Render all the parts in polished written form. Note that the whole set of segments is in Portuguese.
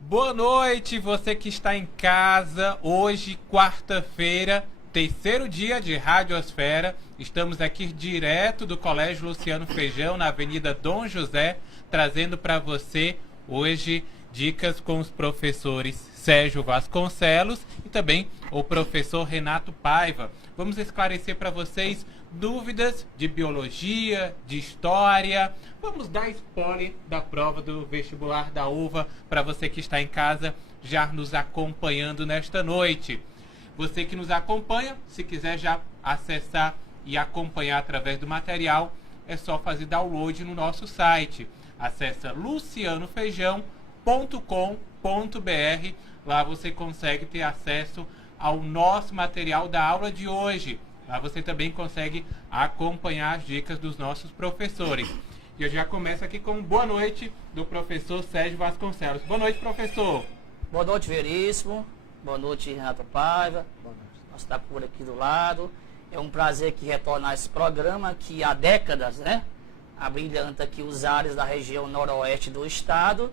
Boa noite, você que está em casa. Hoje, quarta-feira, terceiro dia de Radiosfera. Estamos aqui direto do Colégio Luciano Feijão, na Avenida Dom José, trazendo para você hoje dicas com os professores Sérgio Vasconcelos e também o professor Renato Paiva. Vamos esclarecer para vocês dúvidas de biologia, de história. Vamos dar spoiler da prova do vestibular da UVA para você que está em casa já nos acompanhando nesta noite. Você que nos acompanha, se quiser já acessar e acompanhar através do material, é só fazer download no nosso site. Acesse lucianofeijão.com.br. Lá você consegue ter acesso ao nosso material da aula de hoje. Lá você também consegue acompanhar as dicas dos nossos professores. E eu já começo aqui com boa noite do professor Sérgio Vasconcelos. Boa noite, professor. Boa noite, Veríssimo. Boa noite, Renato Paiva. Boa noite. Nós estamos por aqui do lado. É um prazer aqui retornar esse programa que há décadas, né? Abrilhanta aqui os ares da região noroeste do estado.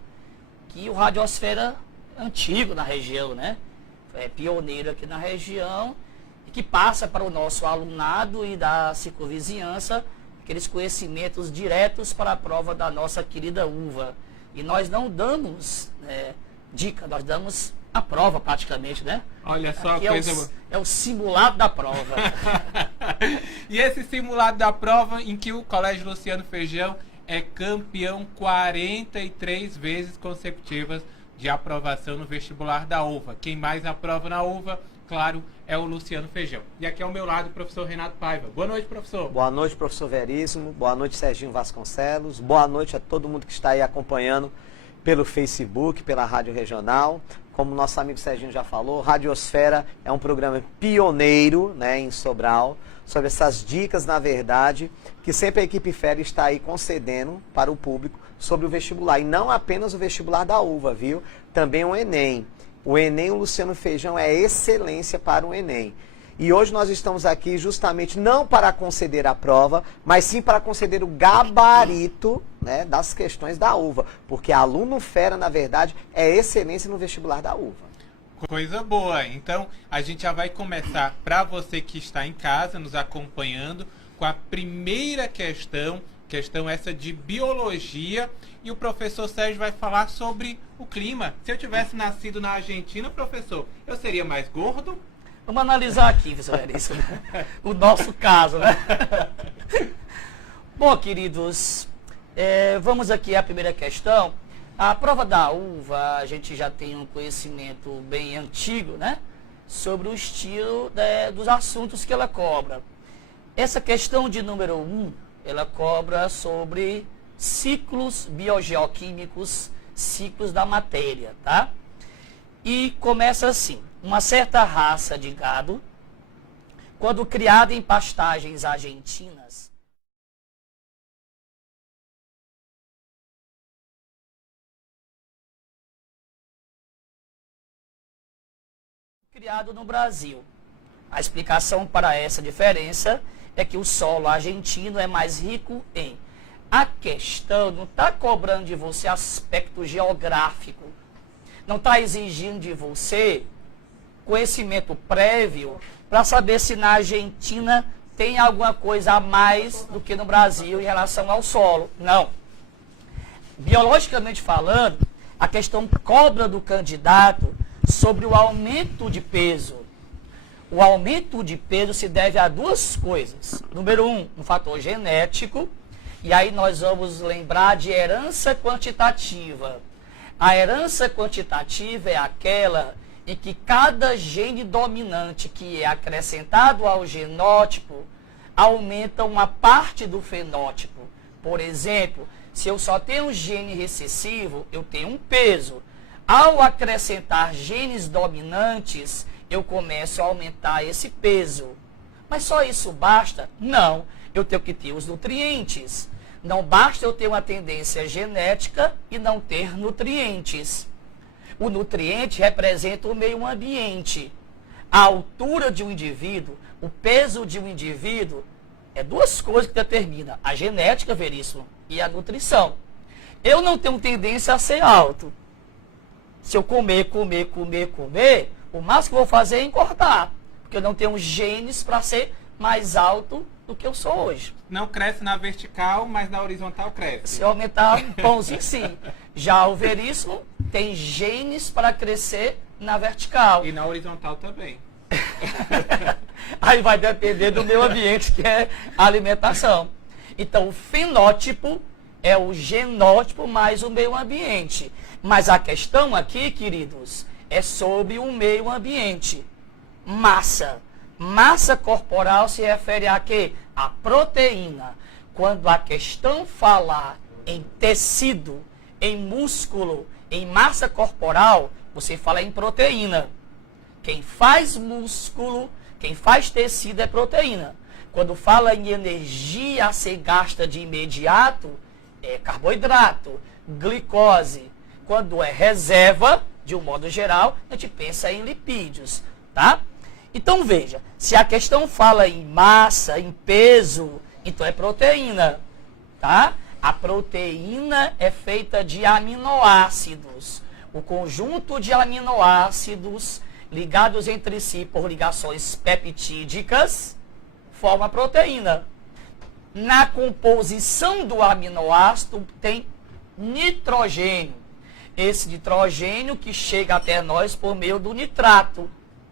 Que o Radiosfera é antigo na região, né? É pioneiro aqui na região. Que passa para o nosso alunado e da circunvizinhança aqueles conhecimentos diretos para a prova da nossa querida UVA. E nós não damos dica, nós damos a prova praticamente, né? Olha só aqui a coisa... é o simulado da prova. E esse simulado da prova em que o Colégio Luciano Feijão é campeão 43 vezes consecutivas de aprovação no vestibular da UVA. Quem mais aprova na UVA, claro, é o Luciano Feijão. E aqui ao meu lado o professor Renato Paiva. Boa noite, professor. Boa noite, professor Veríssimo. Boa noite, Serginho Vasconcelos. Boa noite a todo mundo que está aí acompanhando pelo Facebook, pela Rádio Regional. Como nosso amigo Serginho já falou, Radiosfera é um programa pioneiro, né, em Sobral, sobre essas dicas, na verdade, que sempre a equipe FERA está aí concedendo para o público sobre o vestibular. E não apenas o vestibular da UVA, viu? Também o Enem. O Enem, o Luciano Feijão é excelência para o Enem. E hoje nós estamos aqui justamente não para conceder a prova, mas sim para conceder o gabarito, né, das questões da UVA. Porque aluno fera, na verdade, é excelência no vestibular da UVA. Coisa boa. Então, a gente já vai começar, para você que está em casa, nos acompanhando, com a primeira questão essa de biologia, e o professor Sérgio vai falar sobre o clima. Se eu tivesse nascido na Argentina, professor, eu seria mais gordo? Vamos analisar aqui, professor Veríssimo, o nosso caso, né? Bom, queridos, vamos aqui à primeira questão. A prova da UVA, a gente já tem um conhecimento bem antigo, né? Sobre o estilo dos assuntos que ela cobra. Essa questão de número 1, ela cobra sobre ciclos biogeoquímicos, ciclos da matéria, tá? E começa assim: uma certa raça de gado, quando criada em pastagens argentinas, criado no Brasil. A explicação para essa diferença é que o solo argentino é mais rico em... A questão não está cobrando de você aspecto geográfico, não está exigindo de você conhecimento prévio para saber se na Argentina tem alguma coisa a mais do que no Brasil em relação ao solo. Não. Biologicamente falando, a questão cobra do candidato sobre o aumento de peso. O aumento de peso se deve a duas coisas. Número 1, um fator genético. E aí nós vamos lembrar de herança quantitativa. A herança quantitativa é aquela em que cada gene dominante que é acrescentado ao genótipo aumenta uma parte do fenótipo. Por exemplo, se eu só tenho um gene recessivo, eu tenho um peso. Ao acrescentar genes dominantes, eu começo a aumentar esse peso. Mas só isso basta? Não. Eu tenho que ter os nutrientes. Não basta eu ter uma tendência genética e não ter nutrientes. O nutriente representa o meio ambiente. A altura de um indivíduo, o peso de um indivíduo, é duas coisas que determinam: a genética, Veríssimo, e a nutrição. Eu não tenho tendência a ser alto. Se eu comer, o máximo que eu vou fazer é engordar. Porque eu não tenho genes para ser mais alto do que eu sou hoje. Não cresce na vertical, mas na horizontal cresce. Se eu aumentar um pãozinho, sim. Já o Veríssimo tem genes para crescer na vertical. E na horizontal também. Aí vai depender do meu ambiente, que é a alimentação. Então, o fenótipo é o genótipo mais o meio ambiente. Mas a questão aqui, queridos, é sobre o meio ambiente. Massa. Massa corporal se refere a quê? A proteína. Quando a questão falar em tecido, em músculo, em massa corporal, você fala em proteína. Quem faz músculo, quem faz tecido é proteína. Quando fala em energia a ser gasta de imediato, é carboidrato, glicose. Quando é reserva, de um modo geral, a gente pensa em lipídios, tá? Então veja, se a questão fala em massa, em peso, então é proteína, tá? A proteína é feita de aminoácidos. O conjunto de aminoácidos ligados entre si por ligações peptídicas forma proteína. Na composição do aminoácido tem nitrogênio. Esse nitrogênio que chega até nós por meio do nitrato,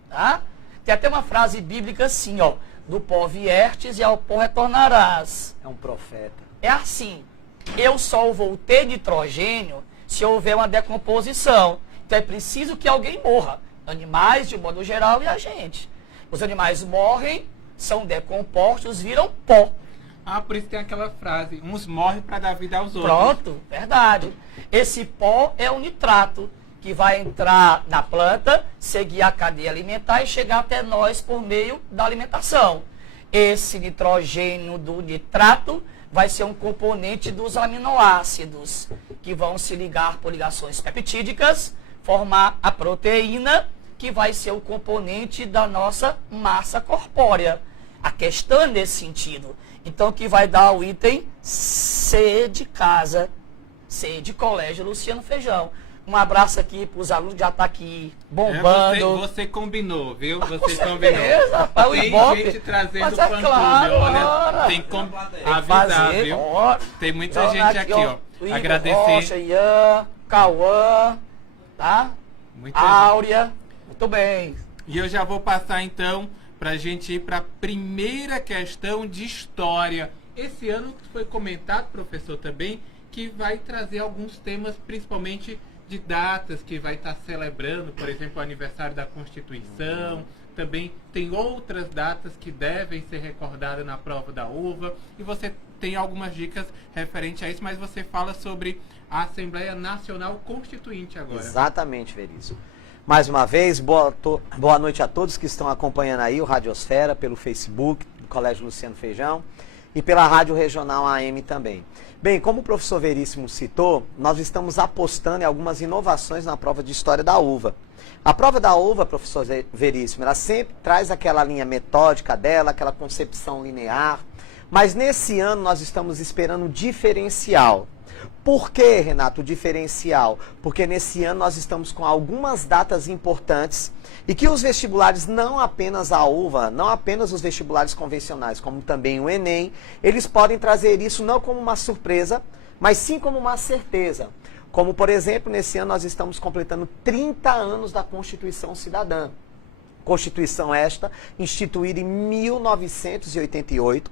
tá? Tem até uma frase bíblica assim, ó: do pó viestes e ao pó retornarás. É um profeta. É assim, eu só vou ter nitrogênio se houver uma decomposição. Então é preciso que alguém morra. Animais, de modo geral, e a gente. Os animais morrem, são decompostos, viram pó. Ah, por isso tem aquela frase, uns morrem para dar vida aos outros. Pronto, verdade. Esse pó é o nitrato, que vai entrar na planta, seguir a cadeia alimentar e chegar até nós por meio da alimentação. Esse nitrogênio do nitrato vai ser um componente dos aminoácidos, que vão se ligar por ligações peptídicas, formar a proteína, que vai ser o componente da nossa massa corpórea. A questão é nesse sentido. Então, que vai dar o item C de casa, C de colégio Luciano Feijão. Um abraço aqui para os alunos que já estão aqui bombando. Você combinou, viu? Você Com combinou. certeza, rapaz, o Tem Ibope. gente trazendo Mas fã é clube, claro, olha. ora. Tem como Tem que avisar, fazer, viu? bora. Tem muita Então, gente aqui, ó. O Igor Agradecer. Rocha, Ian, Cauã, tá? Muita gente. Áurea. Muito bem. E eu já vou passar então para a gente ir para a primeira questão de história. Esse ano foi comentado, professor, também, que vai trazer alguns temas, principalmente de datas que vai estar celebrando, por exemplo, o aniversário da Constituição. Também tem outras datas que devem ser recordadas na prova da uva. E você tem algumas dicas referente a isso, mas você fala sobre a Assembleia Nacional Constituinte agora. Exatamente, Veríssimo. Mais uma vez, boa noite a todos que estão acompanhando aí o Radiosfera pelo Facebook do Colégio Luciano Feijão e pela Rádio Regional AM também. Bem, como o professor Veríssimo citou, nós estamos apostando em algumas inovações na prova de História da Uva. A prova da uva, professor Veríssimo, ela sempre traz aquela linha metódica dela, aquela concepção linear, mas nesse ano nós estamos esperando um diferencial. Por que, Renato, o diferencial? Porque nesse ano nós estamos com algumas datas importantes e que os vestibulares, não apenas a UVA, não apenas os vestibulares convencionais, como também o Enem, eles podem trazer isso não como uma surpresa, mas sim como uma certeza. Como, por exemplo, nesse ano nós estamos completando 30 anos da Constituição Cidadã. Constituição esta, instituída em 1988,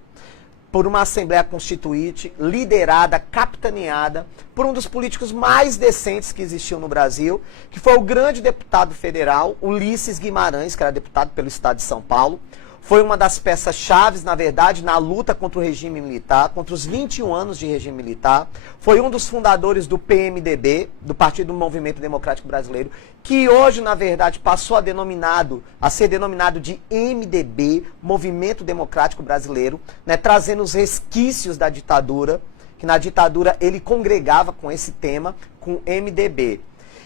por uma Assembleia Constituinte, liderada, capitaneada, por um dos políticos mais decentes que existiu no Brasil, que foi o grande deputado federal, Ulisses Guimarães, que era deputado pelo Estado de São Paulo. Foi uma das peças-chaves, na verdade, na luta contra o regime militar, contra os 21 anos de regime militar. Foi um dos fundadores do PMDB, do Partido do Movimento Democrático Brasileiro, que hoje, na verdade, passou a ser denominado de MDB, Movimento Democrático Brasileiro, né, trazendo os resquícios da ditadura, que na ditadura ele congregava com esse tema, com MDB.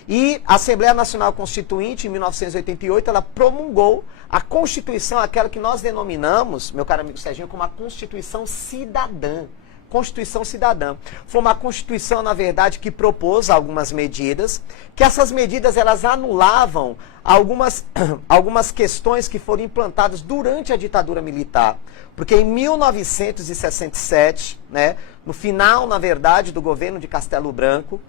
E a Assembleia Nacional Constituinte, em 1988, ela promulgou a Constituição, aquela que nós denominamos, meu caro amigo Serginho, como a Constituição Cidadã. Constituição Cidadã. Foi uma Constituição, na verdade, que propôs algumas medidas, que essas medidas elas anulavam algumas questões que foram implantadas durante a ditadura militar. Porque em 1967, né, no final, na verdade, do governo de Castelo Branco,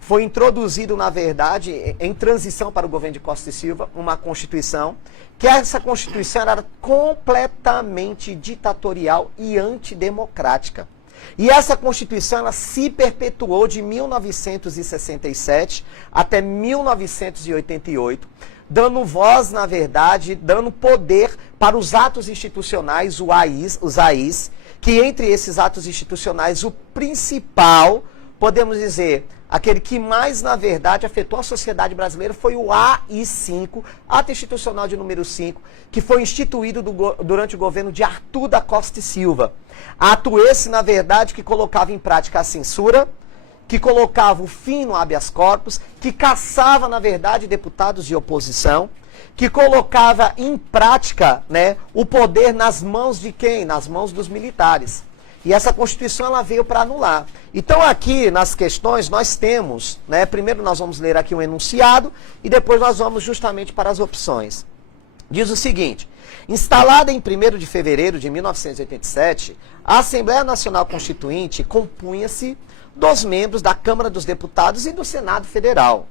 foi introduzido, na verdade, em transição para o governo de Costa e Silva, uma Constituição, que essa Constituição era completamente ditatorial e antidemocrática. E essa Constituição ela se perpetuou de 1967 até 1988, dando voz, na verdade, dando poder para os atos institucionais, os AIs, que entre esses atos institucionais, o principal, podemos dizer, aquele que mais, na verdade, afetou a sociedade brasileira foi o AI-5, Ato Institucional de número 5, que foi instituído durante o governo de Arthur da Costa e Silva. Ato esse, na verdade, que colocava em prática a censura, que colocava o fim no habeas corpus, que caçava, na verdade, deputados de oposição, que colocava em prática, né, o poder nas mãos de quem? Nas mãos dos militares. E essa Constituição ela veio para anular. Então aqui nas questões nós temos, né, primeiro nós vamos ler aqui um enunciado e depois nós vamos justamente para as opções. Diz o seguinte: instalada em 1º de fevereiro de 1987, a Assembleia Nacional Constituinte compunha-se dos membros da Câmara dos Deputados e do Senado Federal.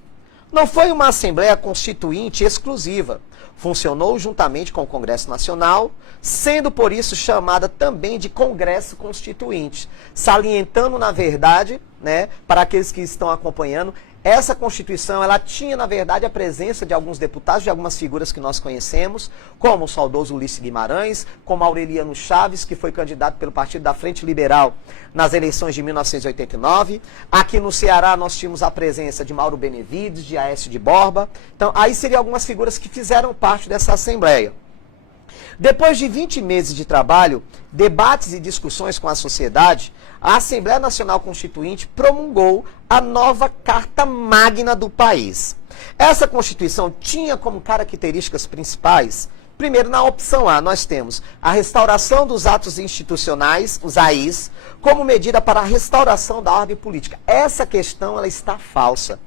Não foi uma Assembleia Constituinte exclusiva. Funcionou juntamente com o Congresso Nacional, sendo por isso chamada também de Congresso Constituinte, salientando, na verdade, né, para aqueles que estão acompanhando, essa Constituição, ela tinha, na verdade, a presença de alguns deputados, de algumas figuras que nós conhecemos, como o saudoso Ulisses Guimarães, como Aureliano Chaves, que foi candidato pelo Partido da Frente Liberal nas eleições de 1989. Aqui no Ceará nós tínhamos a presença de Mauro Benevides, de Aécio de Borba. Então, aí seriam algumas figuras que fizeram parte dessa Assembleia. Depois de 20 meses de trabalho, debates e discussões com a sociedade, a Assembleia Nacional Constituinte promulgou a nova Carta Magna do país. Essa Constituição tinha como características principais, primeiro, na opção A, nós temos a restauração dos atos institucionais, os AIs, como medida para a restauração da ordem política. Essa questão ela está falsa.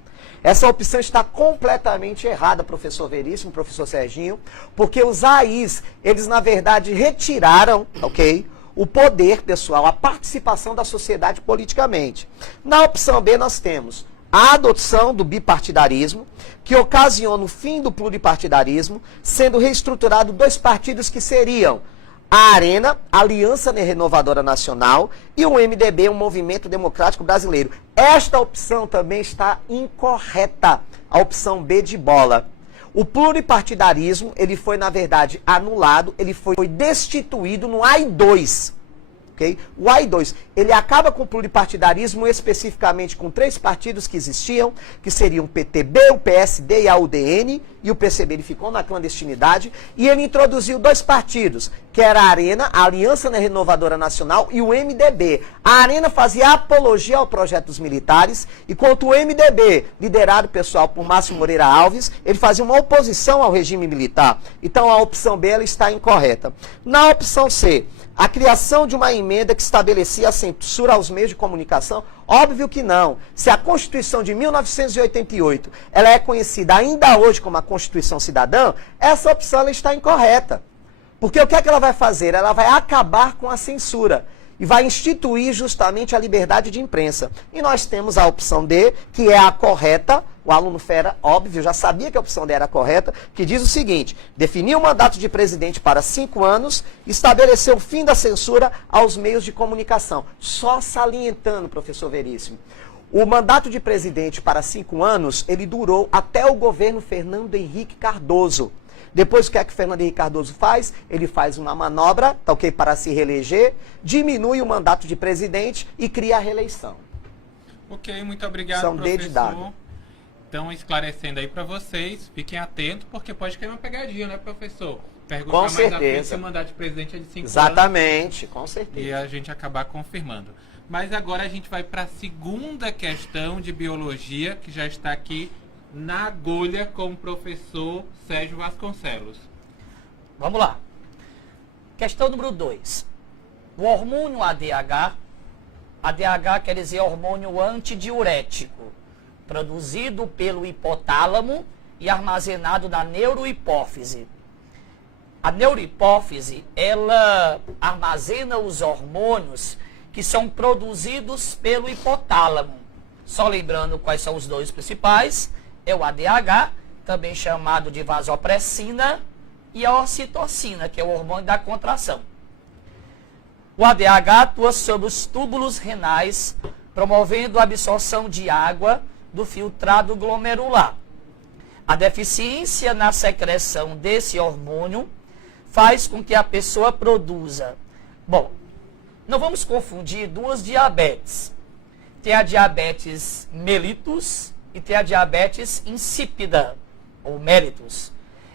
Essa opção está completamente errada, professor Veríssimo, professor Serginho, porque os AIs, eles na verdade retiraram, ok, o poder pessoal, a participação da sociedade politicamente. Na opção B nós temos a adoção do bipartidarismo, que ocasiona o fim do pluripartidarismo, sendo reestruturado 2 partidos que seriam a Arena, Aliança Renovadora Nacional, e o MDB, o Movimento Democrático Brasileiro. Esta opção também está incorreta, a opção B de bola. O pluripartidarismo, ele foi, na verdade, anulado, ele foi destituído no AI-2. Okay? O AI-2, ele acaba com o pluripartidarismo especificamente com 3 partidos que existiam, que seriam o PTB, o PSD e a UDN, e o PCB ele ficou na clandestinidade, e ele introduziu 2 partidos, que era a Arena, a Aliança Renovadora Nacional, e o MDB. A Arena fazia apologia ao projeto dos militares, enquanto o MDB, liderado, pessoal, por Márcio Moreira Alves, ele fazia uma oposição ao regime militar. Então a opção B ela está incorreta. Na opção C, a criação de uma emenda que estabelecia a censura aos meios de comunicação, óbvio que não. Se a Constituição de 1988 ela é conhecida ainda hoje como a Constituição Cidadã, essa opção ela está incorreta. Porque o que é que ela vai fazer? Ela vai acabar com a censura e vai instituir justamente a liberdade de imprensa. E nós temos a opção D, que é a correta. O aluno fera, óbvio, já sabia que a opção D era correta, que diz o seguinte: definir o mandato de presidente para 5 anos, estabelecer o fim da censura aos meios de comunicação. Só salientando, professor Veríssimo, o mandato de presidente para 5 anos, ele durou até o governo Fernando Henrique Cardoso. Depois, o que é que o Fernando Henrique Cardoso faz? Ele faz uma manobra, tá ok, para se reeleger, diminui o mandato de presidente e cria a reeleição. Ok, muito obrigado, São professor. D de dado. Então, esclarecendo aí para vocês, fiquem atentos, porque pode cair uma pegadinha, né, professor? Perguntar Com mais à frente certeza. se o mandato de presidente é de 5 anos. Exatamente, com certeza. E a gente acabar confirmando. Mas agora a gente vai para a segunda questão de biologia, que já está aqui na agulha com o professor Sérgio Vasconcelos. Vamos lá. Questão número 2. O hormônio ADH ADH quer dizer hormônio antidiurético, produzido pelo hipotálamo e armazenado na neurohipófise. A neurohipófise, ela armazena os hormônios que são produzidos pelo hipotálamo. Só lembrando quais são os dois principais, é o ADH, também chamado de vasopressina, e a ocitocina, que é o hormônio da contração. O ADH atua sobre os túbulos renais, promovendo a absorção de água do filtrado glomerular. A deficiência na secreção desse hormônio faz com que a pessoa produza. Bom, não vamos confundir duas diabetes. Tem a diabetes mellitus e tem a diabetes insípida, ou mellitus.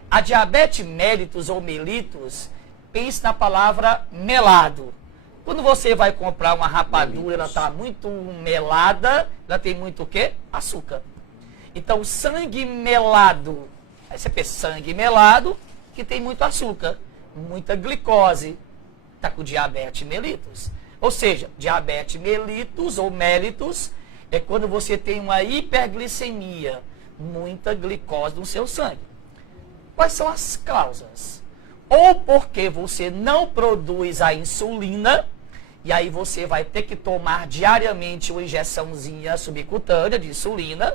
A diabetes mellitus ou mellitus, pense na palavra melado. Quando você vai comprar uma rapadura, ela está muito melada, ela tem muito o quê? Açúcar. Então, sangue melado. Aí você pensa, sangue melado, que tem muito açúcar, muita glicose. Está com diabetes mellitus. Ou seja, diabetes mellitus ou mellitus é quando você tem uma hiperglicemia, muita glicose no seu sangue. Quais são as causas? Ou porque você não produz a insulina, e aí você vai ter que tomar diariamente uma injeçãozinha subcutânea de insulina.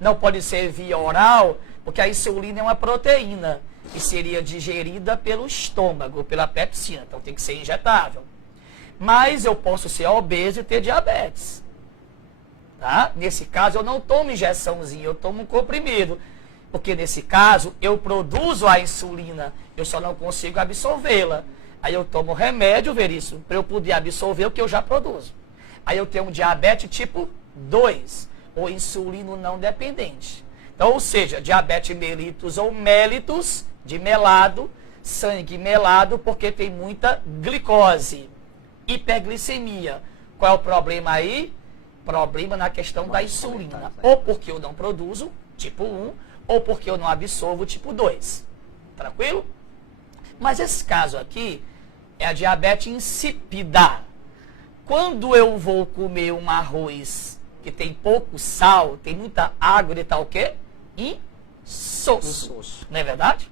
Não pode ser via oral, porque a insulina é uma proteína e seria digerida pelo estômago, pela pepsina. Então tem que ser injetável. Mas eu posso ser obeso e ter diabetes. Tá? Nesse caso eu não tomo injeçãozinha, eu tomo um comprimido. Porque nesse caso eu produzo a insulina, eu só não consigo absorvê-la. Aí eu tomo remédio, Veríssimo, para eu poder absorver o que eu já produzo. Aí eu tenho um diabetes tipo 2, ou insulino não dependente. Então, ou seja, diabetes mellitus ou mellitus, de melado, sangue melado, porque tem muita glicose. Hiperglicemia. Qual é o problema aí? Problema na questão da insulina. Ou porque eu não produzo, tipo 1, ou porque eu não absorvo, tipo 2. Tranquilo? Mas esse caso aqui é a diabetes insípida. Quando eu vou comer um arroz que tem pouco sal, tem muita água, ele está o quê? Insosso. Não é verdade?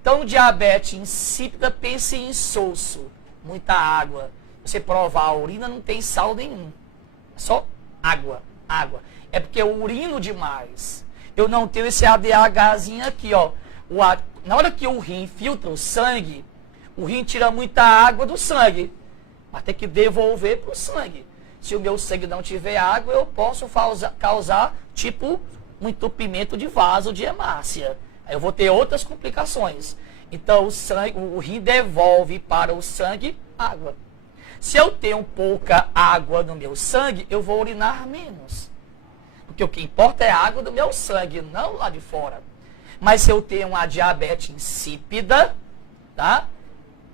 Então, diabetes insípida, pense em insosso. Muita água. Você provar a urina, não tem sal nenhum. É só água. Água. É porque eu urino demais. Eu não tenho esse ADHzinho aqui, ó. Na hora que o rim filtra o sangue, o rim tira muita água do sangue. Mas tem que devolver para o sangue. Se o meu sangue não tiver água, eu posso causar, tipo, um entupimento de vaso de hemácia. Aí eu vou ter outras complicações. Então, o rim devolve para o sangue água. Se eu tenho pouca água no meu sangue, eu vou urinar menos. Porque o que importa é a água do meu sangue, não lá de fora. Mas se eu tenho uma diabetes insípida, tá?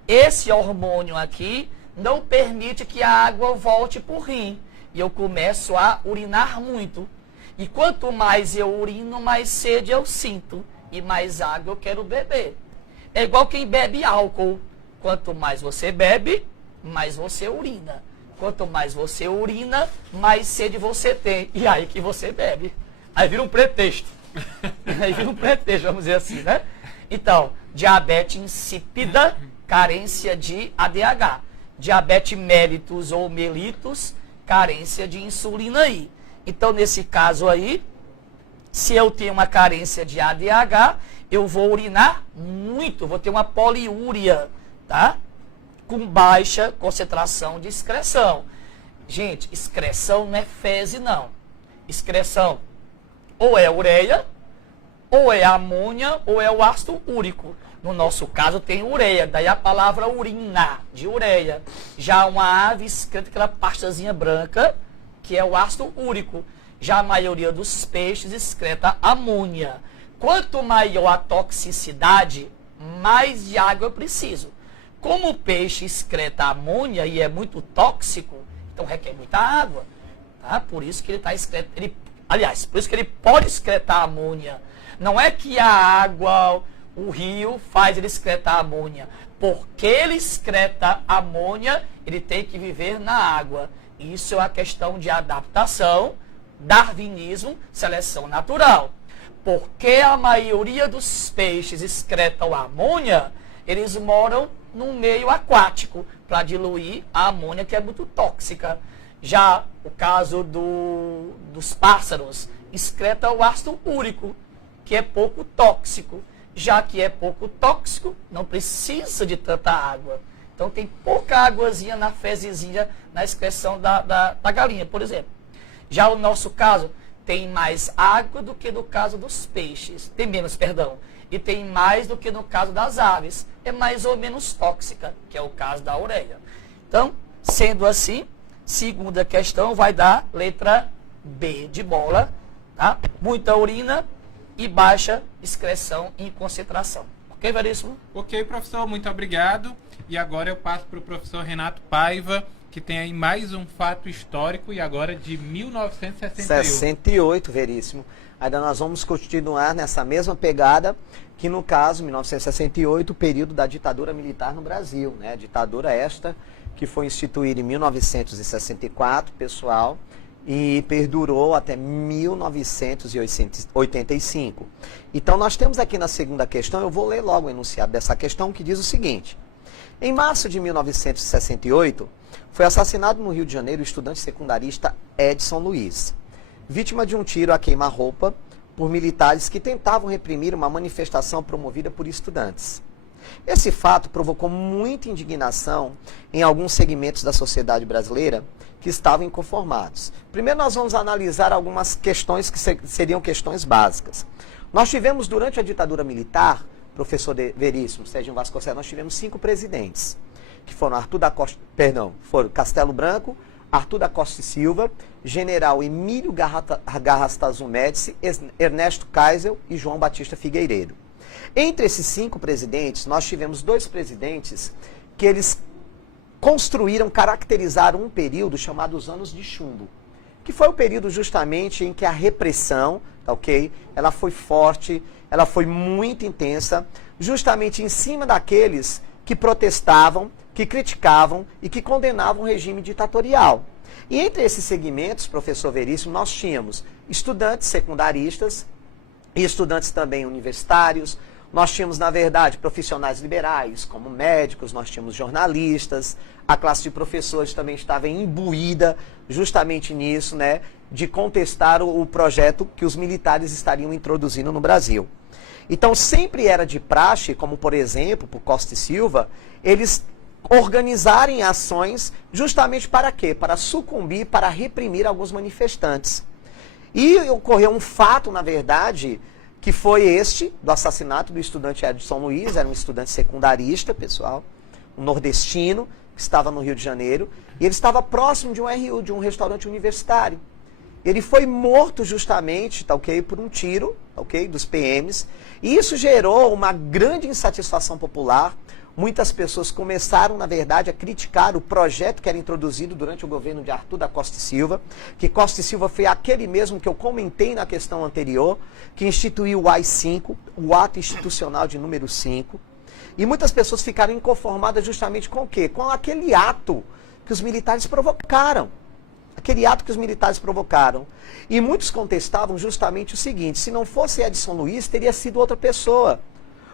Esse hormônio aqui não permite que a água volte para o rim. E eu começo a urinar muito. E quanto mais eu urino, mais sede eu sinto. E mais água eu quero beber. É igual quem bebe álcool. Quanto mais você bebe, mais você urina. Quanto mais você urina, mais sede você tem. E aí que você bebe. Aí vira um pretexto. Aí vira um pretexto, vamos dizer assim, né? Então, diabetes insípida, carência de ADH. Diabetes mellitus ou mellitus, carência de insulina aí. Então, nesse caso aí, se eu tenho uma carência de ADH, eu vou urinar muito, vou ter uma poliúria, tá? Com baixa concentração de excreção. Gente, excreção não é fezes, não. Excreção ou é ureia, ou é amônia, ou é o ácido úrico. No nosso caso tem ureia, daí a palavra urina, de ureia. Já uma ave excreta aquela pastazinha branca, que é o ácido úrico. Já a maioria dos peixes excreta amônia. Quanto maior a toxicidade, mais de água eu preciso. Como o peixe excreta amônia e é muito tóxico, então requer muita água. Tá? Por isso que ele está excretando. Aliás, por isso que ele pode excretar amônia. Não é que a água, o rio faz ele excretar amônia. Porque ele excreta amônia, ele tem que viver na água. Isso é uma questão de adaptação, darwinismo, seleção natural. Porque a maioria dos peixes excretam amônia, eles moram no meio aquático para diluir a amônia, que é muito tóxica. Já o caso dos pássaros, excreta o ácido úrico, que é pouco tóxico. Já que é pouco tóxico, não precisa de tanta água. Então tem pouca águazinha na fezezinha, na excreção da galinha, por exemplo. Já o nosso caso, tem mais água do que no caso dos peixes. Tem menos, perdão. E tem mais do que no caso das aves. É mais ou menos tóxica, que é o caso da ureia. Então, sendo assim, segunda questão vai dar letra B de bola. Tá? Muita urina e baixa excreção em concentração. Ok, Veríssimo? Ok, professor, muito obrigado. E agora eu passo para o professor Renato Paiva, que tem aí mais um fato histórico, e agora de 1968. 68, Veríssimo. Ainda nós vamos continuar nessa mesma pegada, que no caso, 1968, o período da ditadura militar no Brasil, né? Ditadura esta que foi instituída em 1964, pessoal, e perdurou até 1985. Então, nós temos aqui na segunda questão, eu vou ler logo o enunciado dessa questão, que diz o seguinte: em março de 1968, foi assassinado no Rio de Janeiro o estudante secundarista Edson Luiz, vítima de um tiro a queima-roupa por militares que tentavam reprimir uma manifestação promovida por estudantes. Esse fato provocou muita indignação em alguns segmentos da sociedade brasileira que estavam inconformados. Primeiro nós vamos analisar algumas questões que seriam questões básicas. Nós tivemos durante a ditadura militar, professor Veríssimo, Serginho Vasconcelos, nós tivemos 5 presidentes, que foram foram Castelo Branco, Arthur da Costa e Silva, General Emílio Garrastazu Médici, Ernesto Geisel e João Batista Figueiredo. Entre esses 5 presidentes, nós tivemos 2 presidentes que eles caracterizaram um período chamado os anos de chumbo, que foi o período justamente em que a repressão, ok, ela foi forte, ela foi muito intensa, justamente em cima daqueles que protestavam, que criticavam e que condenavam o regime ditatorial. E entre esses segmentos, professor Veríssimo, nós tínhamos estudantes secundaristas e estudantes também universitários. Nós tínhamos, na verdade, profissionais liberais, como médicos, nós tínhamos jornalistas, a classe de professores também estava imbuída justamente nisso, né, de contestar o projeto que os militares estariam introduzindo no Brasil. Então, sempre era de praxe, como por exemplo, por Costa e Silva, eles organizarem ações justamente para quê? Para sucumbir, para reprimir alguns manifestantes. E ocorreu um fato, na verdade, que foi este, do assassinato do estudante Edson Luiz, era um estudante secundarista, pessoal, um nordestino, que estava no Rio de Janeiro, e ele estava próximo de um RU, de um restaurante universitário. Ele foi morto justamente, tá ok, por um tiro, tá ok, dos PMs, e isso gerou uma grande insatisfação popular. Muitas pessoas começaram, na verdade, a criticar o projeto que era introduzido durante o governo de Arthur da Costa e Silva, que Costa e Silva foi aquele mesmo que eu comentei na questão anterior, que instituiu o AI-5, o ato institucional de número 5, e muitas pessoas ficaram inconformadas justamente com o quê? Com aquele ato que os militares provocaram. Aquele ato que os militares provocaram. E muitos contestavam justamente o seguinte: se não fosse Edson Luiz, teria sido outra pessoa.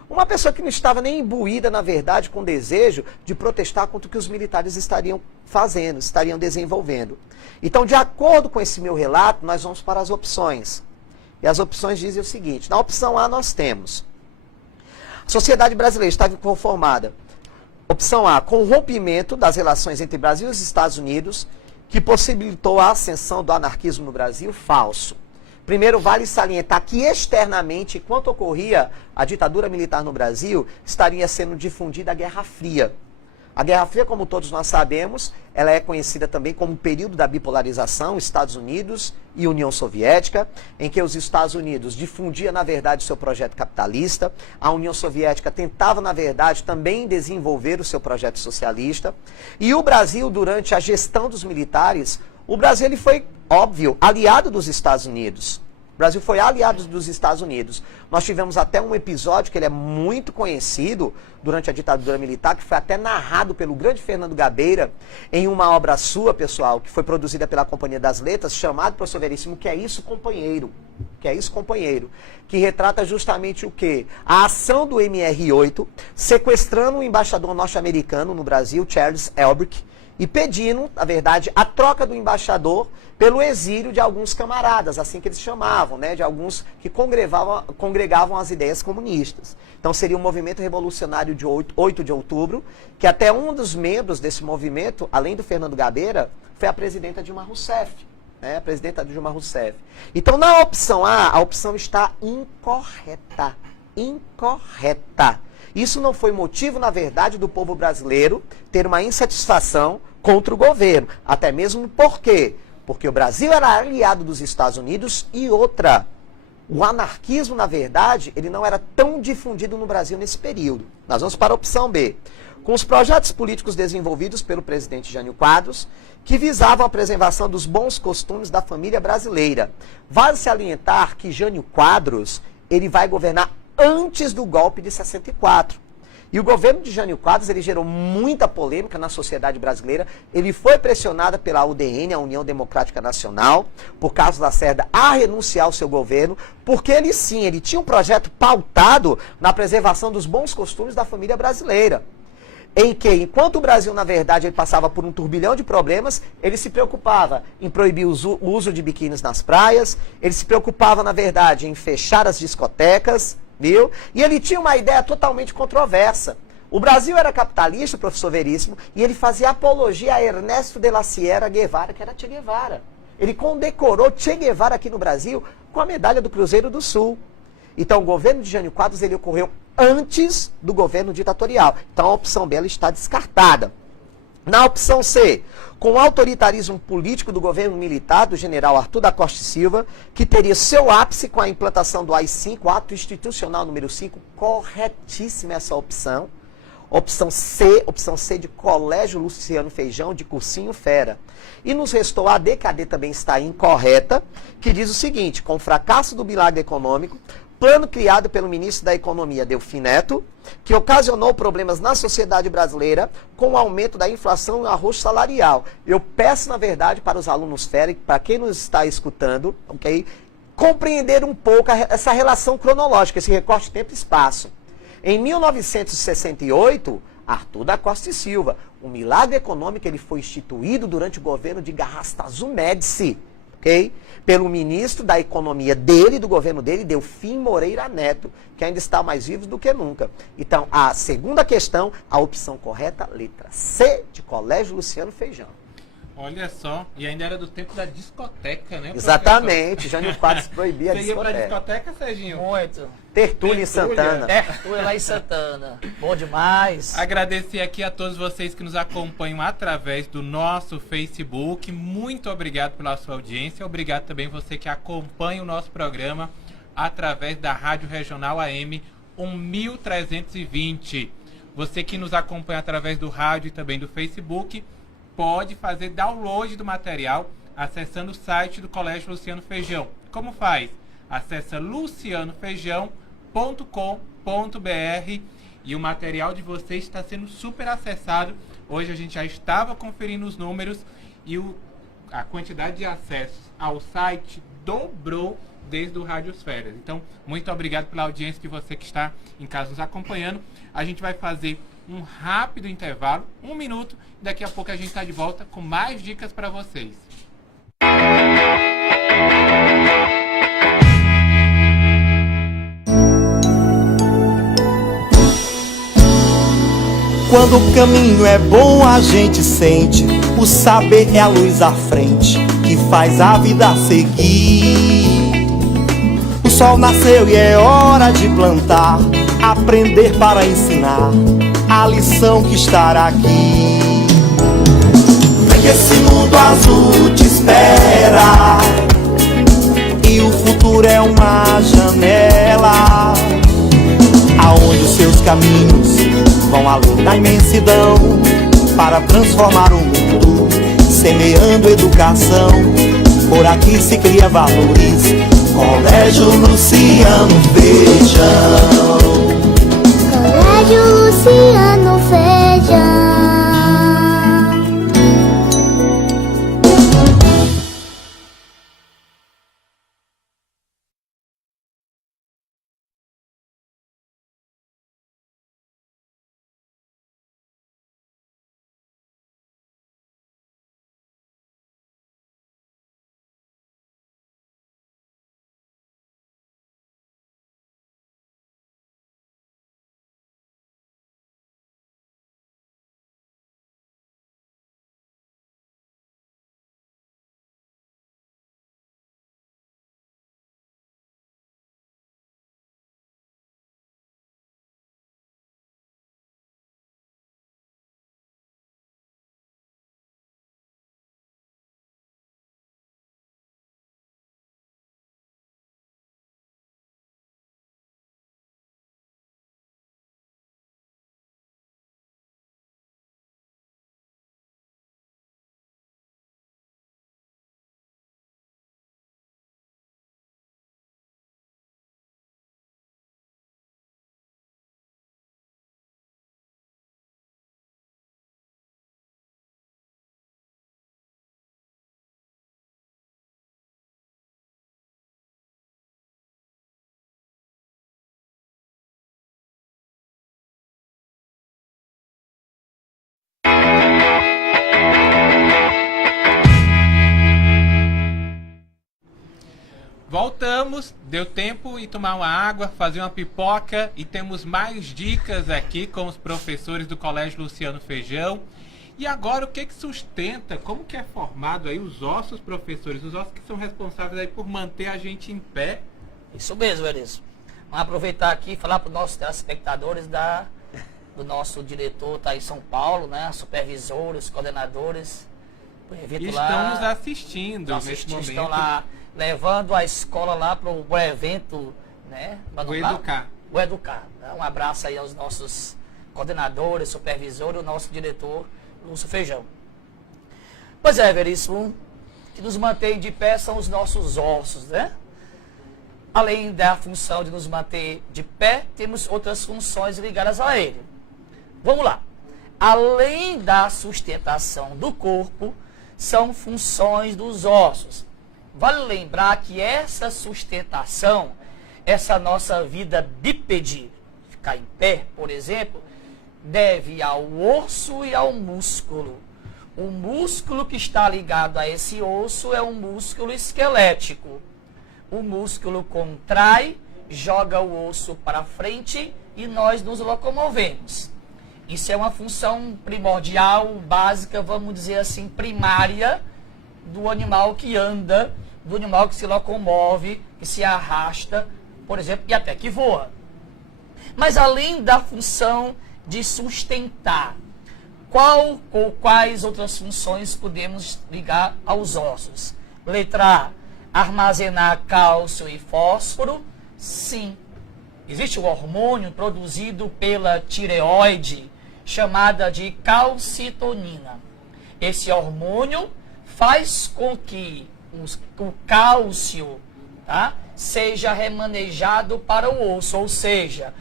Uma pessoa que não estava nem imbuída, na verdade, com o desejo de protestar contra o que os militares estariam fazendo, estariam desenvolvendo. Então, de acordo com esse meu relato, nós vamos para as opções. E as opções dizem o seguinte: na opção A nós temos: a sociedade brasileira estava conformada. Opção A, com o rompimento das relações entre Brasil e os Estados Unidos, que possibilitou a ascensão do anarquismo no Brasil. Falso. Primeiro, vale salientar que externamente, enquanto ocorria a ditadura militar no Brasil, estaria sendo difundida a Guerra Fria. A Guerra Fria, como todos nós sabemos, ela é conhecida também como o período da bipolarização, Estados Unidos e União Soviética, em que os Estados Unidos difundia, na verdade, o seu projeto capitalista, a União Soviética tentava, na verdade, também desenvolver o seu projeto socialista, e o Brasil, durante a gestão dos militares, o Brasil ele foi, óbvio, aliado dos Estados Unidos. O Brasil foi aliado dos Estados Unidos. Nós tivemos até um episódio que ele é muito conhecido durante a ditadura militar, que foi até narrado pelo grande Fernando Gabeira em uma obra sua, pessoal, que foi produzida pela Companhia das Letras, chamado, professor Veríssimo, Que é Isso, Companheiro? Que é Isso, Companheiro? Que retrata justamente o quê? A ação do MR8 sequestrando o embaixador norte-americano no Brasil, Charles Elbrick, e pedindo, na verdade, a troca do embaixador pelo exílio de alguns camaradas, assim que eles chamavam, né, de alguns que congregavam as ideias comunistas. Então seria um movimento revolucionário de 8 de outubro, que até um dos membros desse movimento, além do Fernando Gabeira, foi a presidenta Dilma Rousseff. A presidenta Dilma Rousseff. Então, na opção A, a opção está incorreta. Incorreta. Isso não foi motivo, na verdade, do povo brasileiro ter uma insatisfação contra o governo. Até mesmo por quê? Porque o Brasil era aliado dos Estados Unidos e outra. O anarquismo, na verdade, ele não era tão difundido no Brasil nesse período. Nós vamos para a opção B. Com os projetos políticos desenvolvidos pelo presidente Jânio Quadros, que visavam a preservação dos bons costumes da família brasileira. Vale salientar que Jânio Quadros, ele vai governar antes do golpe de 64. E o governo de Jânio Quadros, ele gerou muita polêmica na sociedade brasileira. Ele foi pressionado pela UDN, a União Democrática Nacional, por Carlos Lacerda, a renunciar ao seu governo, porque ele sim, ele tinha um projeto pautado na preservação dos bons costumes da família brasileira. Em que, enquanto o Brasil, na verdade, ele passava por um turbilhão de problemas, ele se preocupava em proibir o uso de biquínis nas praias, ele se preocupava, na verdade, em fechar as discotecas, viu? E ele tinha uma ideia totalmente controversa. O Brasil era capitalista, professor Veríssimo, e ele fazia apologia a Ernesto de la Sierra Guevara, que era Che Guevara. Ele condecorou Che Guevara aqui no Brasil com a medalha do Cruzeiro do Sul. Então, o governo de Jânio Quadros, ele ocorreu antes do governo ditatorial. Então, a opção B ela está descartada. Na opção C, com o autoritarismo político do governo militar do general Arthur da Costa e Silva, que teria seu ápice com a implantação do AI-5, o Ato Institucional número 5, corretíssima essa opção. Opção C de Colégio Luciano Feijão, de Cursinho Fera. E nos restou a D, que a D também está incorreta, que diz o seguinte: com o fracasso do milagre econômico, plano criado pelo ministro da Economia, Delfim Neto, que ocasionou problemas na sociedade brasileira com o aumento da inflação e o arroz salarial. Eu peço, na verdade, para os alunos Fera, para quem nos está escutando, ok, compreender um pouco essa relação cronológica, esse recorte de tempo e espaço. Em 1968, Arthur da Costa e Silva, o milagre econômico ele foi instituído durante o governo de Garrastazu Médici, ok? Pelo ministro da Economia dele, do governo dele, Delfim Moreira Neto, que ainda está mais vivo do que nunca. Então, a segunda questão, a opção correta, letra C, de Colégio Luciano Feijão. Olha só, e ainda era do tempo da discoteca, né? Exatamente, Jânio Quadros proibia a discoteca. Você ia pra discoteca, discoteca, Serginho? Muito. Tertúlia em Santana. Tertúlia lá em Santana. Bom demais. Agradecer aqui a todos vocês que nos acompanham através do nosso Facebook. Muito obrigado pela sua audiência. Obrigado também você que acompanha o nosso programa através da Rádio Regional AM 1320. Você que nos acompanha através do rádio e também do Facebook, pode fazer download do material acessando o site do Colégio Luciano Feijão. Como faz? Acessa lucianofeijão.com.br e o material de vocês está sendo super acessado. Hoje a gente já estava conferindo os números e a quantidade de acessos ao site dobrou desde o Radiosfera. Então, muito obrigado pela audiência de você que está em casa nos acompanhando. A gente vai fazer um rápido intervalo, 1 minuto, e daqui a pouco a gente está de volta com mais dicas para vocês. Quando o caminho é bom, a gente sente. O saber é a luz à frente que faz a vida seguir. O sol nasceu e é hora de plantar, aprender para ensinar a lição que está aqui. Vem que esse mundo azul te espera e o futuro é uma janela aonde os seus caminhos vão além da imensidão para transformar o mundo, semeando educação. Por aqui se cria valores Colégio Luciano Feijão. Colégio Luciano Feijão. Voltamos, deu tempo de tomar uma água, fazer uma pipoca e temos mais dicas aqui com os professores do Colégio Luciano Feijão. E agora o que sustenta, como que é formado aí os ossos, professores, os ossos que são responsáveis aí por manter a gente em pé? Isso mesmo, Elias. Vamos aproveitar aqui e falar para os nossos telespectadores do nosso diretor, tá em São Paulo, né? Supervisores, coordenadores. Estão nos assistindo nesse momento. Estão lá levando a escola lá para o evento, né? O Educar. O Educar. Um abraço aí aos nossos coordenadores, supervisores, o nosso diretor, Lúcio Feijão. Pois é, Veríssimo, o que nos mantém de pé são os nossos ossos, né? Além da função de nos manter de pé, temos outras funções ligadas a ele. Vamos lá. Além da sustentação do corpo, são funções dos ossos. Vale lembrar que essa sustentação, essa nossa vida bípede, ficar em pé, por exemplo, deve ao osso e ao músculo. O músculo que está ligado a esse osso é um músculo esquelético. O músculo contrai, joga o osso para frente e nós nos locomovemos. Isso é uma função primordial, básica, vamos dizer assim, primária do animal que anda, do animal que se locomove, que se arrasta, por exemplo, e até que voa. Mas além da função de sustentar, qual ou quais outras funções podemos ligar aos ossos? Letra A, armazenar cálcio e fósforo? Sim. Existe um hormônio produzido pela tireoide, chamada de calcitonina. Esse hormônio faz com que o cálcio, tá, seja remanejado para o osso, ou seja,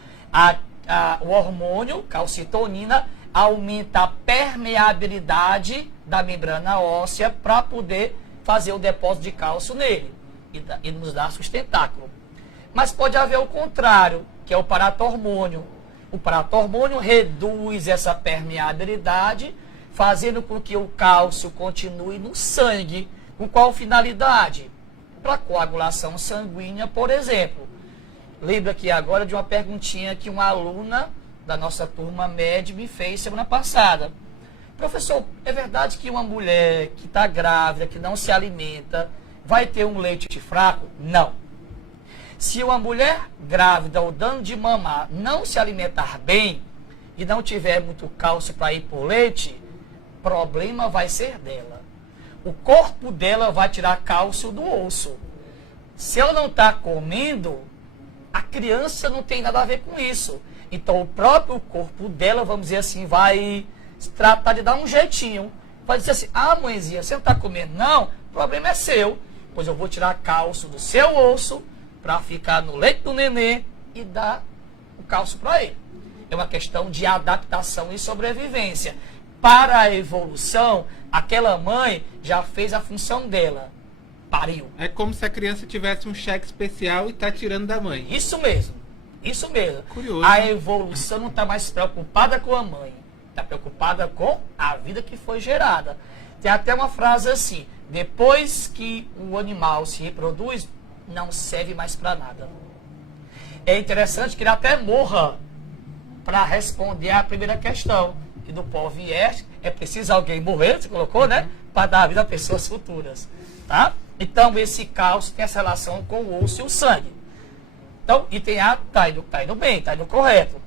o hormônio calcitonina aumenta a permeabilidade da membrana óssea para poder fazer o depósito de cálcio nele e nos dar sustentáculo. Mas pode haver o contrário, que é o paratormônio. O paratormônio reduz essa permeabilidade, fazendo com que o cálcio continue no sangue. Com qual finalidade? Para coagulação sanguínea, por exemplo. Lembra aqui agora de uma perguntinha que uma aluna da nossa turma média me fez semana passada. Professor, é verdade que uma mulher que está grávida, que não se alimenta, vai ter um leite fraco? Não. Se uma mulher grávida ou dando de mamar não se alimentar bem e não tiver muito cálcio para ir por leite, problema vai ser dela. O corpo dela vai tirar cálcio do osso. Se ela não está comendo, a criança não tem nada a ver com isso. Então o próprio corpo dela, vamos dizer assim, vai tratar de dar um jeitinho. Vai dizer assim, mãezinha, você não está comendo? Não, o problema é seu. pois eu vou tirar cálcio do seu osso para ficar no leite do nenê e dar o cálcio para ele. É uma questão de adaptação e sobrevivência. Para a evolução, aquela mãe já fez a função dela. Pariu. É como se a criança tivesse um cheque especial e está tirando da mãe. Isso mesmo. Isso mesmo. Curioso. A evolução não está mais preocupada com a mãe. Está preocupada com a vida que foi gerada. Tem até uma frase assim: depois que o animal se reproduz, não serve mais para nada. É interessante que ele até morra para responder à primeira questão. E do pó vieste, é preciso alguém morrer, você colocou, né? Para dar a vida a pessoas futuras. Tá? Então, esse cálcio tem essa relação com o osso e o sangue. Então, e tem a, tá indo bem, tá indo correto.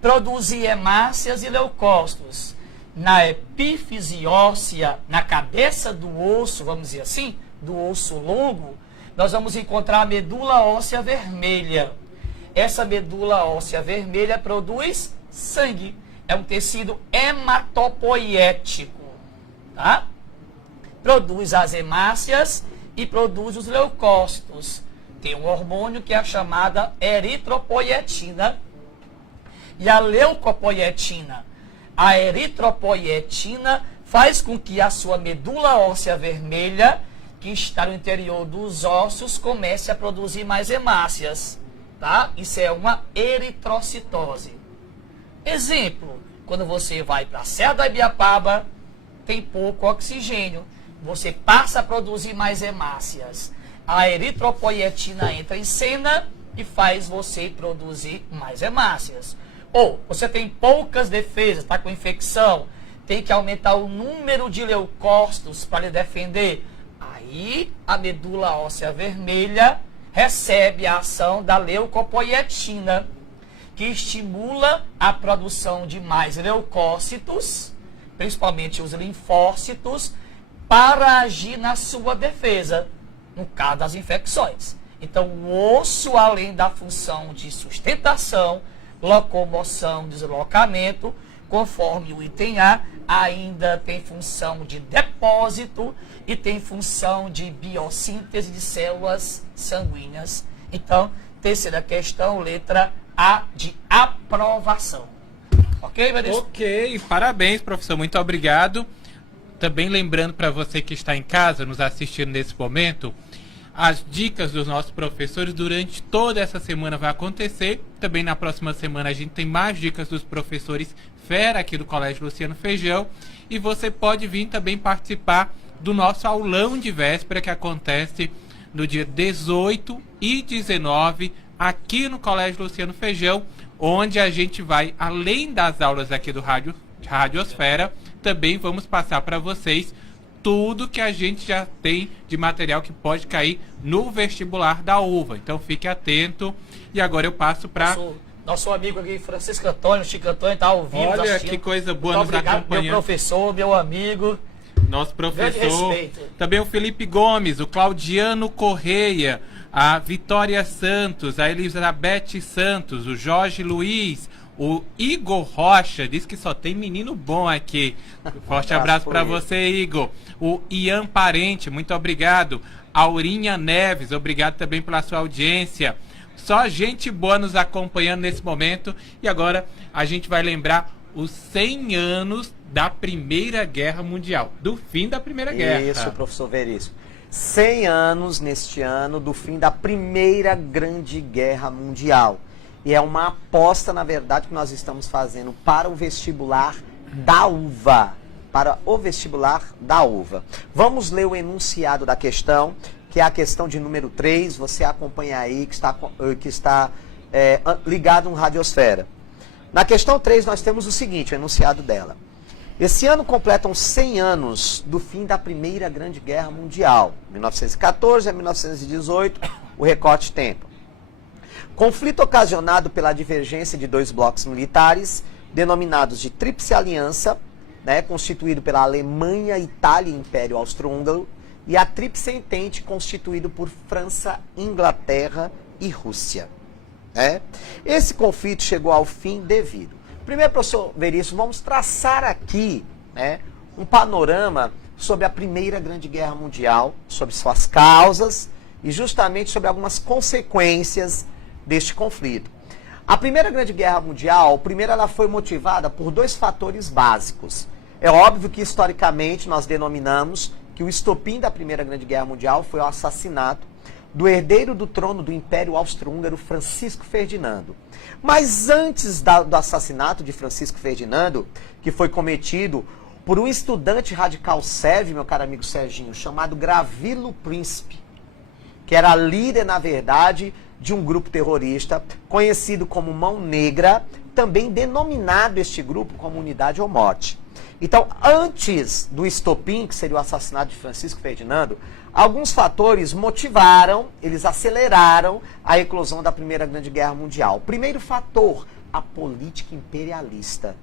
Produzir hemácias e leucócitos na epífise óssea, na cabeça do osso, vamos dizer assim, do osso longo, nós vamos encontrar a medula óssea vermelha. Essa medula óssea vermelha produz sangue. É um tecido hematopoiético, tá? Produz as hemácias e produz os leucócitos. Tem um hormônio que é a chamada eritropoietina e a leucopoietina. A eritropoietina faz com que a sua medula óssea vermelha, que está no interior dos ossos, comece a produzir mais hemácias, tá? Isso é uma eritrocitose. Exemplo, quando você vai para a Serra da Ibiapaba, tem pouco oxigênio, você passa a produzir mais hemácias. A eritropoietina entra em cena e faz você produzir mais hemácias. Ou você tem poucas defesas, está com infecção, tem que aumentar o número de leucócitos para lhe defender. Aí a medula óssea vermelha recebe a ação da leucopoietina, que estimula a produção de mais leucócitos, principalmente os linfócitos, para agir na sua defesa, no caso das infecções. Então, o osso, além da função de sustentação, locomoção, deslocamento, conforme o item A, ainda tem função de depósito e tem função de biossíntese de células sanguíneas. Então, terceira questão, letra A de aprovação. Ok, Vanessa? Ok, parabéns, professor, muito obrigado. Também lembrando para você que está em casa, nos assistindo nesse momento, as dicas dos nossos professores durante toda essa semana vai acontecer. Também na próxima semana a gente tem mais dicas dos professores fera aqui do Colégio Luciano Feijão. E você pode vir também participar do nosso aulão de véspera que acontece no dia 18 e 19 aqui no Colégio Luciano Feijão, onde a gente vai, além das aulas aqui do Radiosfera, também vamos passar para vocês tudo que a gente já tem de material que pode cair no vestibular da UVA. Então fique atento. E agora eu passo para nosso amigo aqui, Francisco Antônio, Chico Antônio, está ao vivo. Olha que coisa boa, muito nos obrigado, acompanhando. meu professor, meu amigo. Nosso professor. Respeito. Também o Felipe Gomes, o Claudiano Correia, a Vitória Santos, a Elizabeth Santos, o Jorge Luiz, o Igor Rocha, diz que só tem menino bom aqui. Forte abraço para você, Igor. O Ian Parente, muito obrigado. Aurinha Neves, obrigado também pela sua audiência. Só gente boa nos acompanhando nesse momento. E agora a gente vai lembrar os 100 anos da Primeira Guerra Mundial, do fim da Primeira Guerra. Isso, professor Veríssimo. 100 anos neste ano do fim da Primeira Grande Guerra Mundial. E é uma aposta, na verdade, que nós estamos fazendo para o vestibular da UVA. Para o vestibular da UVA. Vamos ler o enunciado da questão, que é a questão de número 3. Você acompanha aí, que está ligado no Radiosfera. Na questão 3, nós temos o seguinte, o enunciado dela. Esse ano completam 100 anos do fim da Primeira Grande Guerra Mundial. 1914 a 1918, o recorte de tempo. Conflito ocasionado pela divergência de dois blocos militares, denominados de Tríplice Aliança, constituído pela Alemanha, Itália e Império Austro-Húngaro, e a Tríplice Entente, constituído por França, Inglaterra e Rússia. Esse conflito chegou ao fim devido. Primeiro, professor Veríssimo, vamos traçar aqui um panorama sobre a Primeira Grande Guerra Mundial, sobre suas causas e justamente sobre algumas consequências deste conflito. A Primeira Grande Guerra Mundial, primeiro ela foi motivada por dois fatores básicos. É óbvio que historicamente nós denominamos que o estopim da Primeira Grande Guerra Mundial foi o assassinato do herdeiro do trono do Império Austro-Húngaro, Francisco Ferdinando. Mas antes do assassinato de Francisco Ferdinando, que foi cometido por um estudante radical sérvio, meu caro amigo Serginho, chamado Gavrilo Princip, que era líder, na verdade, de um grupo terrorista conhecido como Mão Negra, também denominado este grupo como Unidade ou Morte. Então, antes do estopim, que seria o assassinato de Francisco Ferdinando, alguns fatores motivaram, eles aceleraram a eclosão da Primeira Grande Guerra Mundial. O primeiro fator, a política imperialista.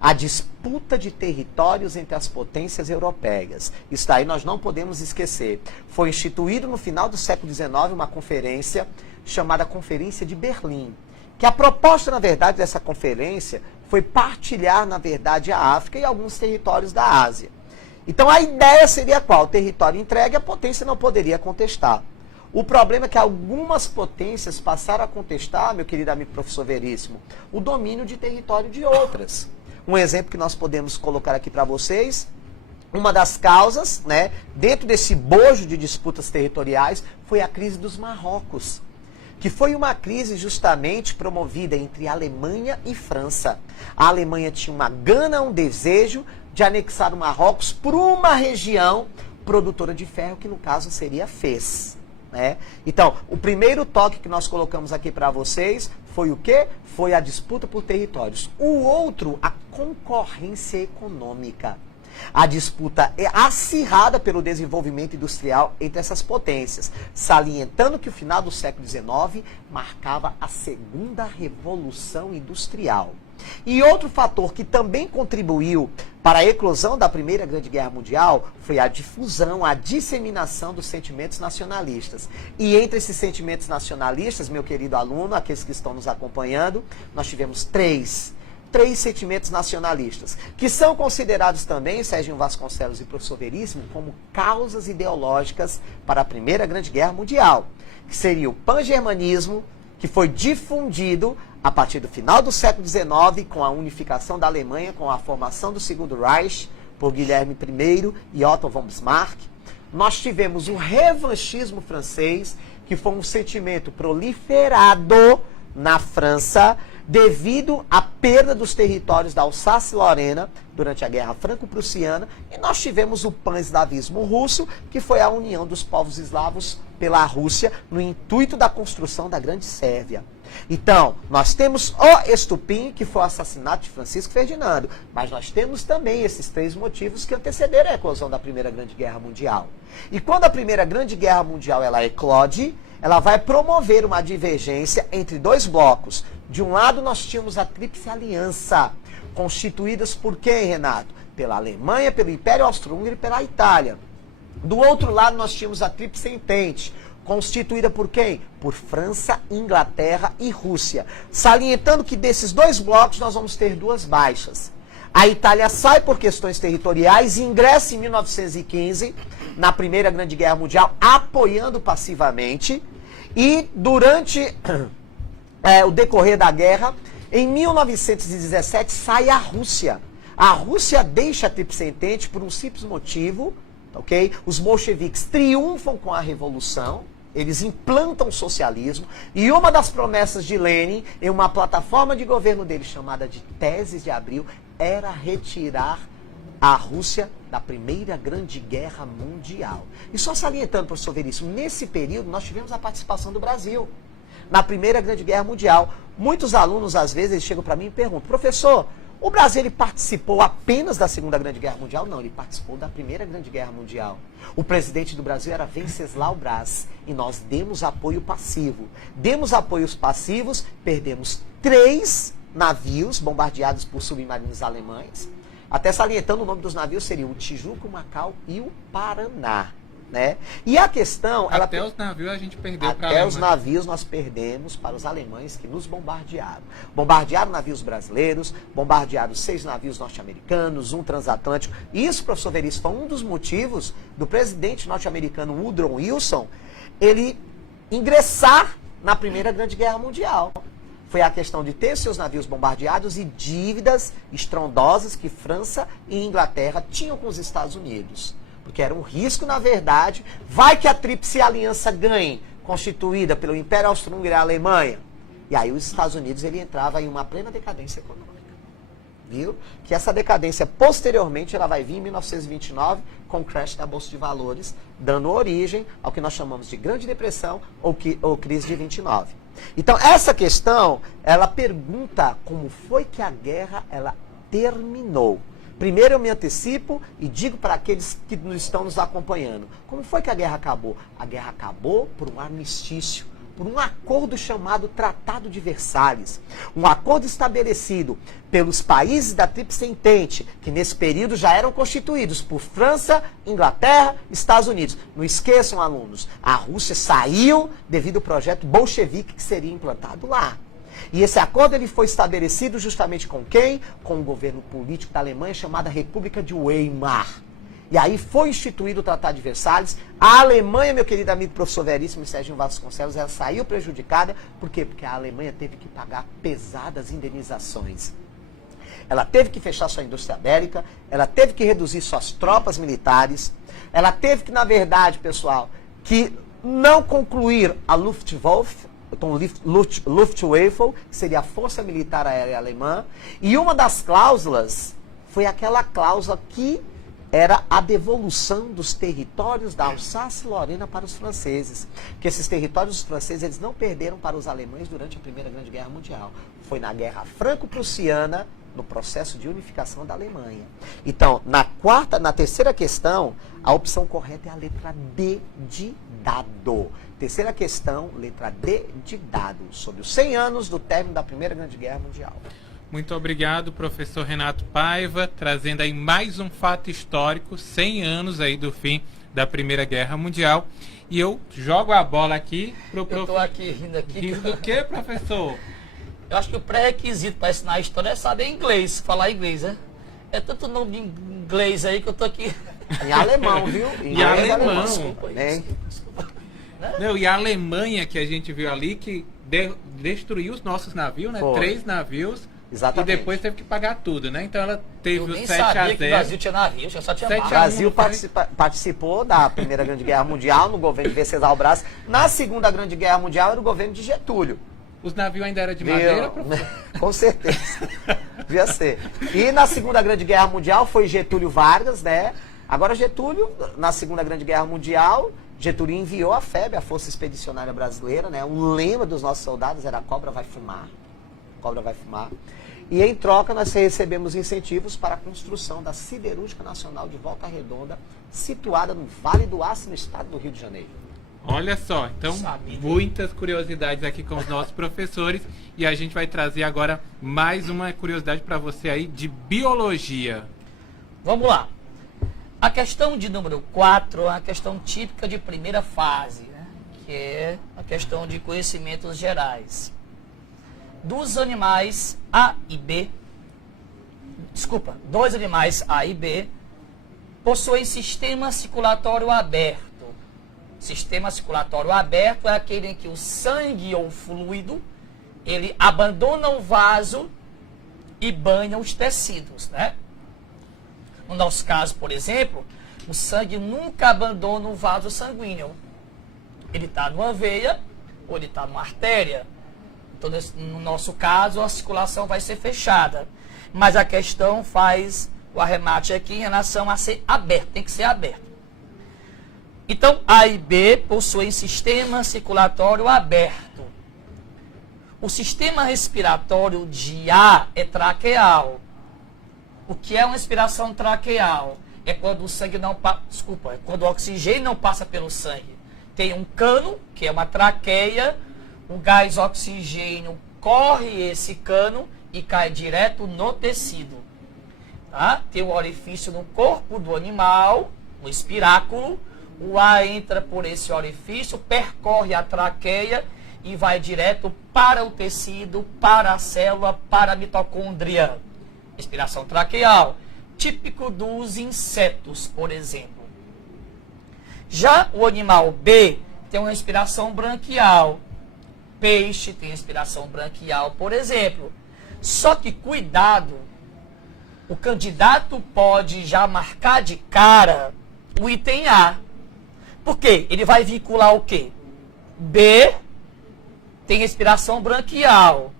A disputa de territórios entre as potências europeias. Isso daí nós não podemos esquecer. Foi instituído no final do século XIX uma conferência chamada Conferência de Berlim. Que a proposta, na verdade, dessa conferência foi partilhar, na verdade, a África e alguns territórios da Ásia. Então a ideia seria qual? O território entregue, a potência não poderia contestar. O problema é que algumas potências passaram a contestar, meu querido amigo professor Veríssimo, o domínio de território de outras. Um exemplo que nós podemos colocar aqui para vocês, uma das causas, né, dentro desse bojo de disputas territoriais, foi a crise dos Marrocos, que foi uma crise justamente promovida entre Alemanha e França. A Alemanha tinha uma gana, um desejo de anexar o Marrocos por uma região produtora de ferro, que no caso seria Fez. Né? Então, o primeiro toque que nós colocamos aqui para vocês foi o quê? Foi a disputa por territórios. O outro, a concorrência econômica. A disputa é acirrada pelo desenvolvimento industrial entre essas potências, salientando que o final do século XIX marcava a segunda revolução industrial. E outro fator que também contribuiu para a eclosão da Primeira Grande Guerra Mundial foi a difusão, a disseminação dos sentimentos nacionalistas. E entre esses sentimentos nacionalistas, meu querido aluno, aqueles que estão nos acompanhando, nós tivemos três sentimentos nacionalistas, que são considerados também, Serginho Vasconcelos e professor Veríssimo, como causas ideológicas para a Primeira Grande Guerra Mundial, que seria o pan-germanismo, que foi difundido a partir do final do século XIX, com a unificação da Alemanha, com a formação do Segundo Reich, por Guilherme I e Otto von Bismarck. Nós tivemos o revanchismo francês, que foi um sentimento proliferado na França, devido à perda dos territórios da Alsácia-Lorena durante a Guerra Franco-Prussiana, e nós tivemos o pan-eslavismo russo, que foi a união dos povos eslavos pela Rússia no intuito da construção da Grande Sérvia. Então, nós temos o estopim, que foi o assassinato de Francisco Ferdinando, mas nós temos também esses três motivos que antecederam a eclosão da Primeira Grande Guerra Mundial. E quando a Primeira Grande Guerra Mundial ela eclode, ela vai promover uma divergência entre dois blocos. De um lado, nós tínhamos a Tríplice Aliança, constituídas por quem, Renato? Pela Alemanha, pelo Império Austro-Húngaro e pela Itália. Do outro lado, nós tínhamos a Tríplice Entente, constituída por quem? Por França, Inglaterra e Rússia. Salientando que desses dois blocos nós vamos ter duas baixas. A Itália sai por questões territoriais e ingressa em 1915 na Primeira Grande Guerra Mundial, apoiando passivamente. E durante o decorrer da guerra, em 1917 sai a Rússia. A Rússia deixa a Tríplice Entente por um simples motivo, ok? Os bolcheviques triunfam com a Revolução, eles implantam o socialismo, e uma das promessas de Lenin, em uma plataforma de governo dele chamada de Teses de Abril, era retirar a Rússia da Primeira Grande Guerra Mundial. E só salientando, professor Veríssimo, nesse período nós tivemos a participação do Brasil na Primeira Grande Guerra Mundial. Muitos alunos, às vezes, eles chegam para mim e perguntam: professor, o Brasil ele participou apenas da Segunda Grande Guerra Mundial? Não, ele participou da Primeira Grande Guerra Mundial. O presidente do Brasil era Venceslau Braz e nós demos apoio passivo. Demos apoios passivos, perdemos 3 navios bombardeados por submarinos alemães. Até salientando, o nome dos navios seriam o Tijuca, o Macau e o Paraná. né? E a questão... Até os navios a gente perdeu para a Até os Alemanha. navios nós perdemos para os alemães que nos bombardearam. Bombardearam navios brasileiros, bombardearam 6 navios norte-americanos, 1 transatlântico. Isso, professor Veríssimo, foi um dos motivos do presidente norte-americano Woodrow Wilson, ele ingressar na Primeira Grande Guerra Mundial. Foi a questão de ter seus navios bombardeados e dívidas estrondosas que França e Inglaterra tinham com os Estados Unidos. Porque era um risco, na verdade, vai que a Tríplice Aliança ganhe, constituída pelo Império Austro-Húngaro e a Alemanha. E aí os Estados Unidos ele entrava em uma plena decadência econômica. Viu? Que essa decadência, posteriormente, ela vai vir em 1929, com o crash da Bolsa de Valores, dando origem ao que nós chamamos de Grande Depressão ou crise de 29. Então, essa questão, ela pergunta como foi que a guerra ela terminou. Primeiro eu me antecipo e digo para aqueles que estão nos acompanhando, como foi que a guerra acabou? A guerra acabou por um armistício, por um acordo chamado Tratado de Versalhes. Um acordo estabelecido pelos países da Tríplice Entente, que nesse período já eram constituídos por França, Inglaterra e Estados Unidos. Não esqueçam, alunos, a Rússia saiu devido ao projeto bolchevique que seria implantado lá. E esse acordo ele foi estabelecido justamente com quem? Com o governo político da Alemanha chamada República de Weimar. E aí foi instituído o Tratado de Versalhes. A Alemanha, meu querido amigo professor Veríssimo Serginho Vasconcelos, ela saiu prejudicada. Por quê? Porque a Alemanha teve que pagar pesadas indenizações. Ela teve que fechar sua indústria bélica, ela teve que reduzir suas tropas militares, ela teve que, na verdade, pessoal, que não concluir a Luftwaffe, então, Luftwaffe, que seria a Força Militar Aérea Alemã, e uma das cláusulas foi aquela cláusula que era a devolução dos territórios da Alsácia e Lorena para os franceses. Porque esses territórios dos franceses eles não perderam para os alemães durante a Primeira Grande Guerra Mundial. Foi na Guerra Franco-Prussiana, no processo de unificação da Alemanha. Então, na terceira questão, a opção correta é a letra D de dado. Terceira questão, letra D de dado, sobre os 100 anos do término da Primeira Grande Guerra Mundial. Muito obrigado, professor Renato Paiva, trazendo aí mais um fato histórico, 100 anos aí do fim da Primeira Guerra Mundial. E eu jogo a bola aqui pro professor. Eu tô aqui rindo aqui. Rindo do quê, professor? Eu acho que o pré-requisito para ensinar a história é saber inglês, falar inglês, né? É tanto nome de inglês aí que eu tô aqui. Em alemão, viu? Em alemão. Desculpa, Né? desculpa. Não, e a Alemanha que a gente viu ali, que destruiu os nossos navios, né? Foi. 3 navios. Exatamente. E depois teve que pagar tudo, né? Então ela teve Eu o nem 7 sabia a que o 0. Brasil tinha navio, só tinha 7 O barco. a 1. Brasil não foi? participou da Primeira Grande Guerra Mundial no governo de Venceslau Braz. Na Segunda Grande Guerra Mundial era o governo de Getúlio. Os navios ainda eram de Viu? madeira, professor? Com certeza. Devia ser. E na Segunda Grande Guerra Mundial foi Getúlio Vargas, né? Agora Getúlio, na Segunda Grande Guerra Mundial, Getúlio enviou a FEB, a Força Expedicionária Brasileira, né? O lema dos nossos soldados era "Cobra vai fumar". Cobra vai fumar. E em troca nós recebemos incentivos para a construção da Siderúrgica Nacional de Volta Redonda, situada no Vale do Aço, no estado do Rio de Janeiro. Olha só, então Sabia. muitas curiosidades aqui com os nossos professores e a gente vai trazer agora mais uma curiosidade para você aí de biologia. Vamos lá. A questão de número 4 é uma questão típica de primeira fase, né? Que é a questão de conhecimentos gerais. Dos animais A e B, dois animais A e B possuem sistema circulatório aberto. Sistema circulatório aberto é aquele em que o sangue ou fluido, ele abandona o vaso e banha os tecidos, né? No nosso caso, por exemplo, o sangue nunca abandona o vaso sanguíneo. Ele está numa veia ou ele está numa artéria. Então, no nosso caso, a circulação vai ser fechada. Mas a questão faz o arremate aqui em relação a ser aberto. Tem que ser aberto. Então, A e B possuem sistema circulatório aberto. O sistema respiratório de A é traqueal. O que é uma respiração traqueal? É quando o sangue não é quando o oxigênio não passa pelo sangue. Tem um cano, que é uma traqueia, o gás oxigênio corre esse cano e cai direto no tecido. Tá? Tem um orifício no corpo do animal, no espiráculo, o ar entra por esse orifício, percorre a traqueia e vai direto para o tecido, para a célula, para a mitocôndria. Respiração traqueal, típico dos insetos, por exemplo. Já o animal B tem uma respiração branquial. Peixe tem respiração branquial, por exemplo. Só que cuidado, o candidato pode já marcar de cara o item A. Por quê? Ele vai vincular o quê? B tem respiração branquial.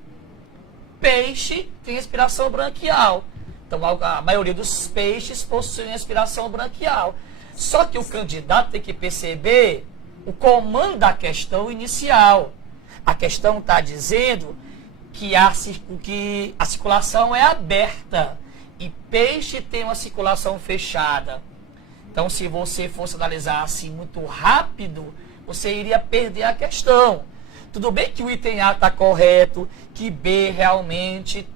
Peixe tem respiração branquial. Então, a maioria dos peixes possuem respiração branquial. Só que o candidato tem que perceber o comando da questão inicial. A questão está dizendo que a circulação é aberta e peixe tem uma circulação fechada. Então, se você fosse analisar assim muito rápido, você iria perder a questão. Tudo bem que o item A está correto, que B realmente,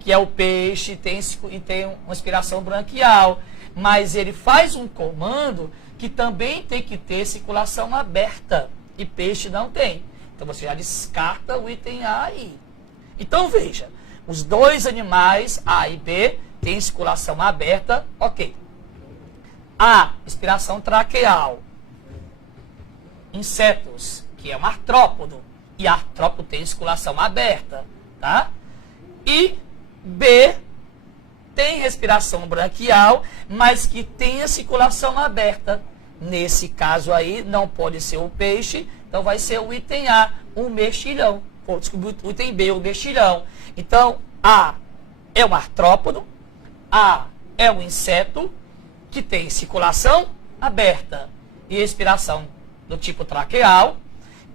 que é o peixe, tem uma respiração branquial, mas ele faz um comando que também tem que ter circulação aberta e peixe não tem. Então você já descarta o item A aí. Então veja, os dois animais, A e B, têm circulação aberta, ok. A, respiração traqueal. Insetos, que é um artrópodo. E artrópodo tem circulação aberta, tá? E B tem respiração branquial, mas que tem a circulação aberta. Nesse caso aí, não pode ser o peixe, então vai ser o item A, um mexilhão. O item B, o mexilhão. Então, A é um artrópodo, A é um inseto que tem circulação aberta e respiração do tipo traqueal.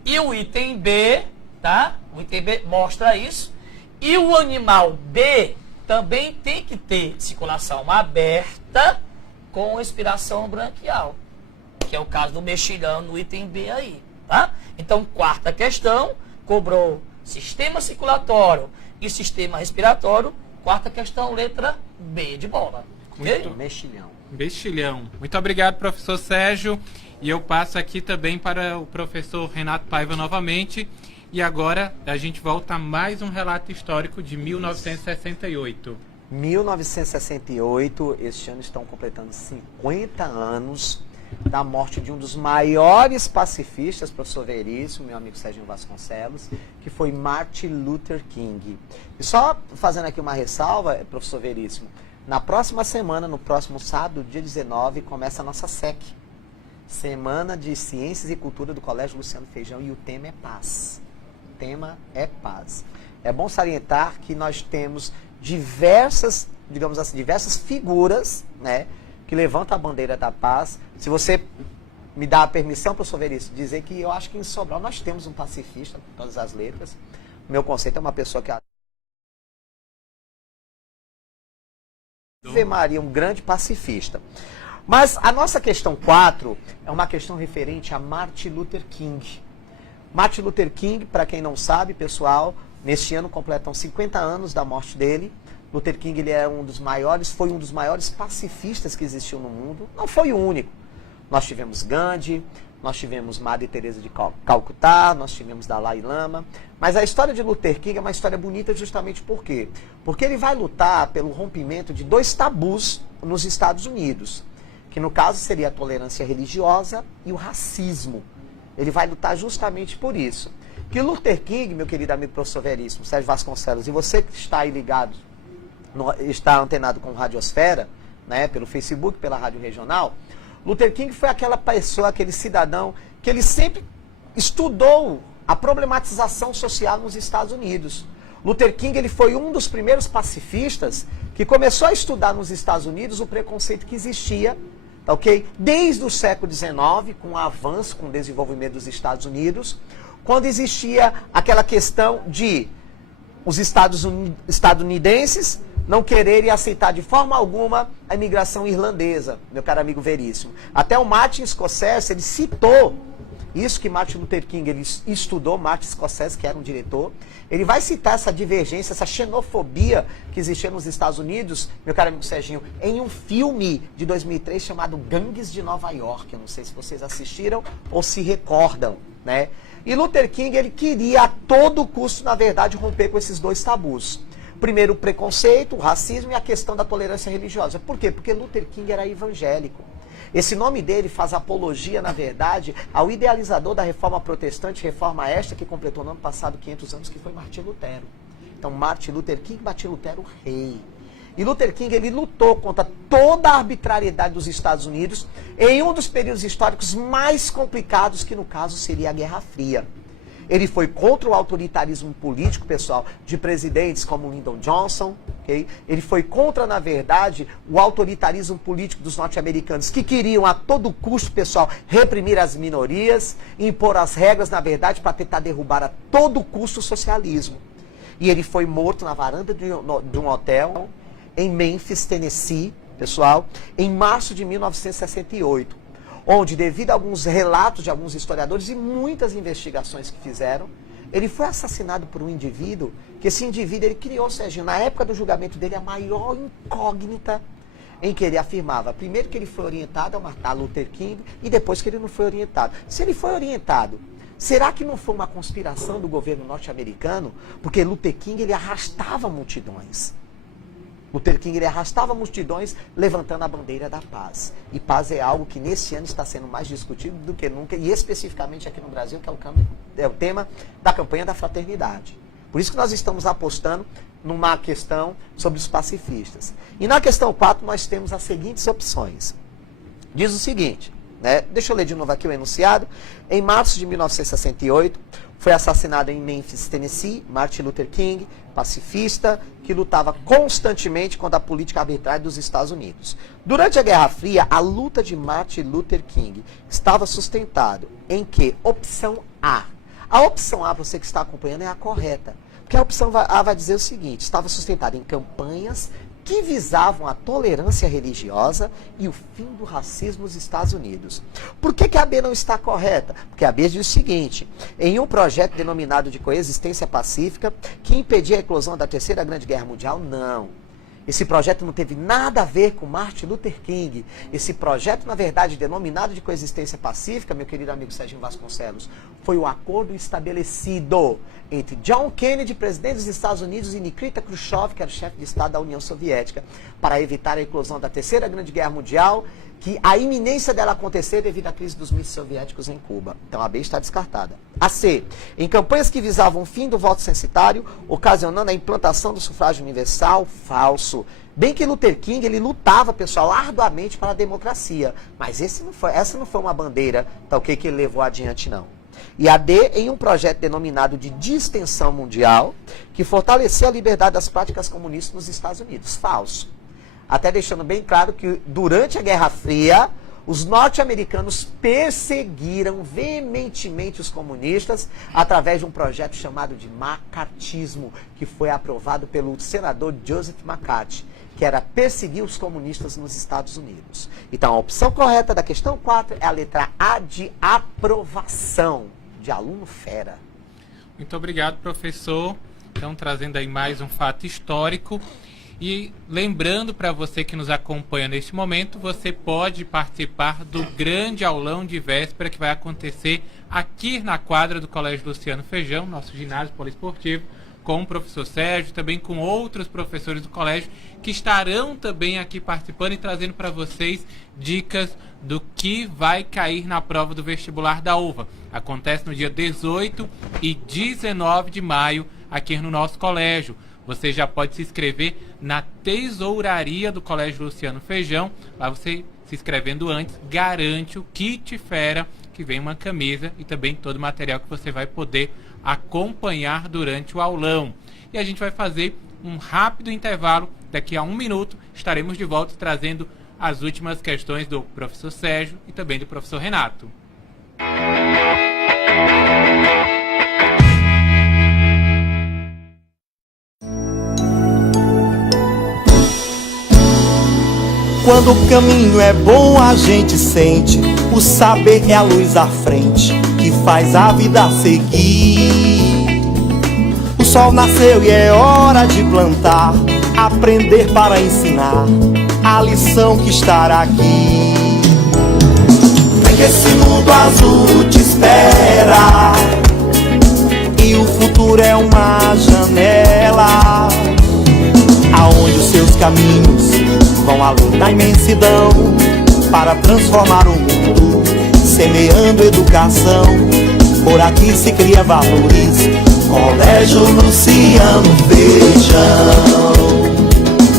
E o item B, tá? O item B mostra isso. E o animal B também tem que ter circulação aberta com respiração branquial, que é o caso do mexilhão no item B aí, tá? Então, quarta questão, cobrou sistema circulatório e sistema respiratório. Quarta questão, letra B de bola. Muito mexilhão. Mexilhão. Muito obrigado, professor Sérgio. E eu passo aqui também para o professor Renato Paiva novamente. E agora a gente volta a mais um relato histórico de 1968. 1968, este ano estão completando 50 anos da morte de um dos maiores pacifistas, professor Veríssimo, meu amigo Serginho Vasconcelos, que foi Martin Luther King. E só fazendo aqui uma ressalva, professor Veríssimo, na próxima semana, no próximo sábado, dia 19, começa a nossa SEC, Semana de Ciências e Cultura do Colégio Luciano Feijão, e o tema é paz. O tema é paz. É bom salientar que nós temos diversas, digamos assim, diversas figuras, né, que levantam a bandeira da paz. Se você me dá a permissão, professor Veríssimo, dizer que eu acho que em Sobral nós temos um pacifista, com todas as letras. O meu conceito é uma pessoa que Ave Maria, um grande pacifista. Mas a nossa questão 4 é uma questão referente a Martin Luther King. Martin Luther King, para quem não sabe, pessoal, neste ano completam 50 anos da morte dele. Luther King, ele é foi um dos maiores pacifistas que existiu no mundo. Não foi o único. Nós tivemos Gandhi, nós tivemos Madre Teresa de Calcutá, nós tivemos Dalai Lama. Mas a história de Luther King é uma história bonita justamente por quê? Porque ele vai lutar pelo rompimento de 2 tabus nos Estados Unidos, que no caso seria a tolerância religiosa e o racismo. Ele vai lutar justamente por isso. Que Luther King, meu querido amigo professor Veríssimo, Sérgio Vasconcelos, e você que está aí ligado, está antenado com Radiosfera, né, pelo Facebook, pela Rádio Regional, Luther King foi aquela pessoa, aquele cidadão, que ele sempre estudou a problematização social nos Estados Unidos. Luther King, ele foi um dos primeiros pacifistas que começou a estudar nos Estados Unidos o preconceito que existia, ok? Desde o século XIX, com o avanço, com o desenvolvimento dos Estados Unidos, quando existia aquela questão de os estadunidenses não quererem aceitar de forma alguma a imigração irlandesa, meu caro amigo Veríssimo. Até o Martin Scorsese, ele citou Isso que Martin Luther King ele estudou, Martin Scorsese, que era um diretor, ele vai citar essa divergência, essa xenofobia que existia nos Estados Unidos, meu caro amigo Serginho, em um filme de 2003 chamado Gangues de Nova York. Eu não sei se vocês assistiram ou se recordam, né? E Luther King, ele queria a todo custo, na verdade, romper com esses dois tabus. Primeiro, o preconceito, o racismo e a questão da tolerância religiosa. Por quê? Porque Luther King era evangélico. Esse nome dele faz apologia, na verdade, ao idealizador da reforma protestante, reforma esta, que completou no ano passado 500 anos, que foi Martim Lutero. Então, Martin Luther King, Martim Lutero, rei. E Luther King, ele lutou contra toda a arbitrariedade dos Estados Unidos em um dos períodos históricos mais complicados, que no caso seria a Guerra Fria. Ele foi contra o autoritarismo político, pessoal, de presidentes como Lyndon Johnson, okay? Ele foi contra, na verdade, o autoritarismo político dos norte-americanos, que queriam a todo custo, pessoal, reprimir as minorias, impor as regras, na verdade, para tentar derrubar a todo custo o socialismo. E ele foi morto na varanda de um hotel em Memphis, Tennessee, pessoal, em março de 1968. Onde, devido a alguns relatos de alguns historiadores e muitas investigações que fizeram, ele foi assassinado por um indivíduo, que esse indivíduo, ele criou, Serginho, na época do julgamento dele, a maior incógnita em que ele afirmava, primeiro, que ele foi orientado a matar Luther King, e depois que ele não foi orientado. Se ele foi orientado, será que não foi uma conspiração do governo norte-americano? Porque Luther King, ele arrastava multidões. Luther King, ele arrastava multidões levantando a bandeira da paz. E paz é algo que nesse ano está sendo mais discutido do que nunca, e especificamente aqui no Brasil, que é o tema da campanha da fraternidade. Por isso que nós estamos apostando numa questão sobre os pacifistas. E na questão 4 nós temos as seguintes opções. Diz o seguinte, né? Deixa eu ler de novo aqui o enunciado. Em março de 1968, foi assassinado em Memphis, Tennessee, Martin Luther King, pacifista, que lutava constantemente contra a política arbitrária dos Estados Unidos. Durante a Guerra Fria, a luta de Martin Luther King estava sustentado em que? Opção A. A opção A, você que está acompanhando, é a correta. Porque a opção A vai dizer o seguinte, estava sustentada em campanhas que visavam a tolerância religiosa e o fim do racismo nos Estados Unidos. Por que a B não está correta? Porque a B diz o seguinte, em um projeto denominado de coexistência pacífica, que impedia a eclosão da Terceira Grande Guerra Mundial, não. Esse projeto não teve nada a ver com Martin Luther King. Esse projeto, na verdade, denominado de coexistência pacífica, meu querido amigo Serginho Vasconcelos, foi o acordo estabelecido entre John Kennedy, presidente dos Estados Unidos, e Nikita Khrushchev, que era o chefe de Estado da União Soviética, para evitar a eclosão da Terceira Grande Guerra Mundial, que a iminência dela acontecer devido à crise dos mísseis soviéticos em Cuba. Então a B está descartada. A C, em campanhas que visavam o fim do voto censitário, ocasionando a implantação do sufrágio universal, falso. Bem que Luther King, ele lutava, pessoal, arduamente para a democracia. Mas essa não foi uma bandeira, tá, que ele levou adiante, não. E a D, em um projeto denominado de distensão mundial, que fortaleceu a liberdade das práticas comunistas nos Estados Unidos. Falso. Até deixando bem claro que durante a Guerra Fria, os norte-americanos perseguiram veementemente os comunistas através de um projeto chamado de macartismo, que foi aprovado pelo senador Joseph McCarthy, que era perseguir os comunistas nos Estados Unidos. Então, a opção correta da questão 4 é a letra A, de aprovação, de aluno fera. Muito obrigado, professor. Então, trazendo aí mais um fato histórico. E lembrando para você que nos acompanha neste momento, você pode participar do grande aulão de véspera que vai acontecer aqui na quadra do Colégio Luciano Feijão, nosso ginásio poliesportivo, com o professor Sérgio, também com outros professores do colégio, que estarão também aqui participando e trazendo para vocês dicas do que vai cair na prova do vestibular da UVA. Acontece no dia 18 e 19 de maio, aqui no nosso colégio. Você já pode se inscrever na tesouraria do Colégio Luciano Feijão. Lá você, se inscrevendo antes, garante o kit fera, que vem uma camisa e também todo o material que você vai poder acompanhar durante o aulão. E a gente vai fazer um rápido intervalo. Daqui a 1 minuto estaremos de volta trazendo as últimas questões do professor Sérgio e também do professor Renato. Quando o caminho é bom, a gente sente. O saber é a luz à frente, que faz a vida seguir. O sol nasceu e é hora de plantar, aprender para ensinar a lição que está aqui. Vem que esse mundo azul te espera, e o futuro é uma janela, aonde os seus caminhos vão além da imensidão, para transformar o mundo, semeando educação. Por aqui se cria valores, Colégio Luciano Feijão.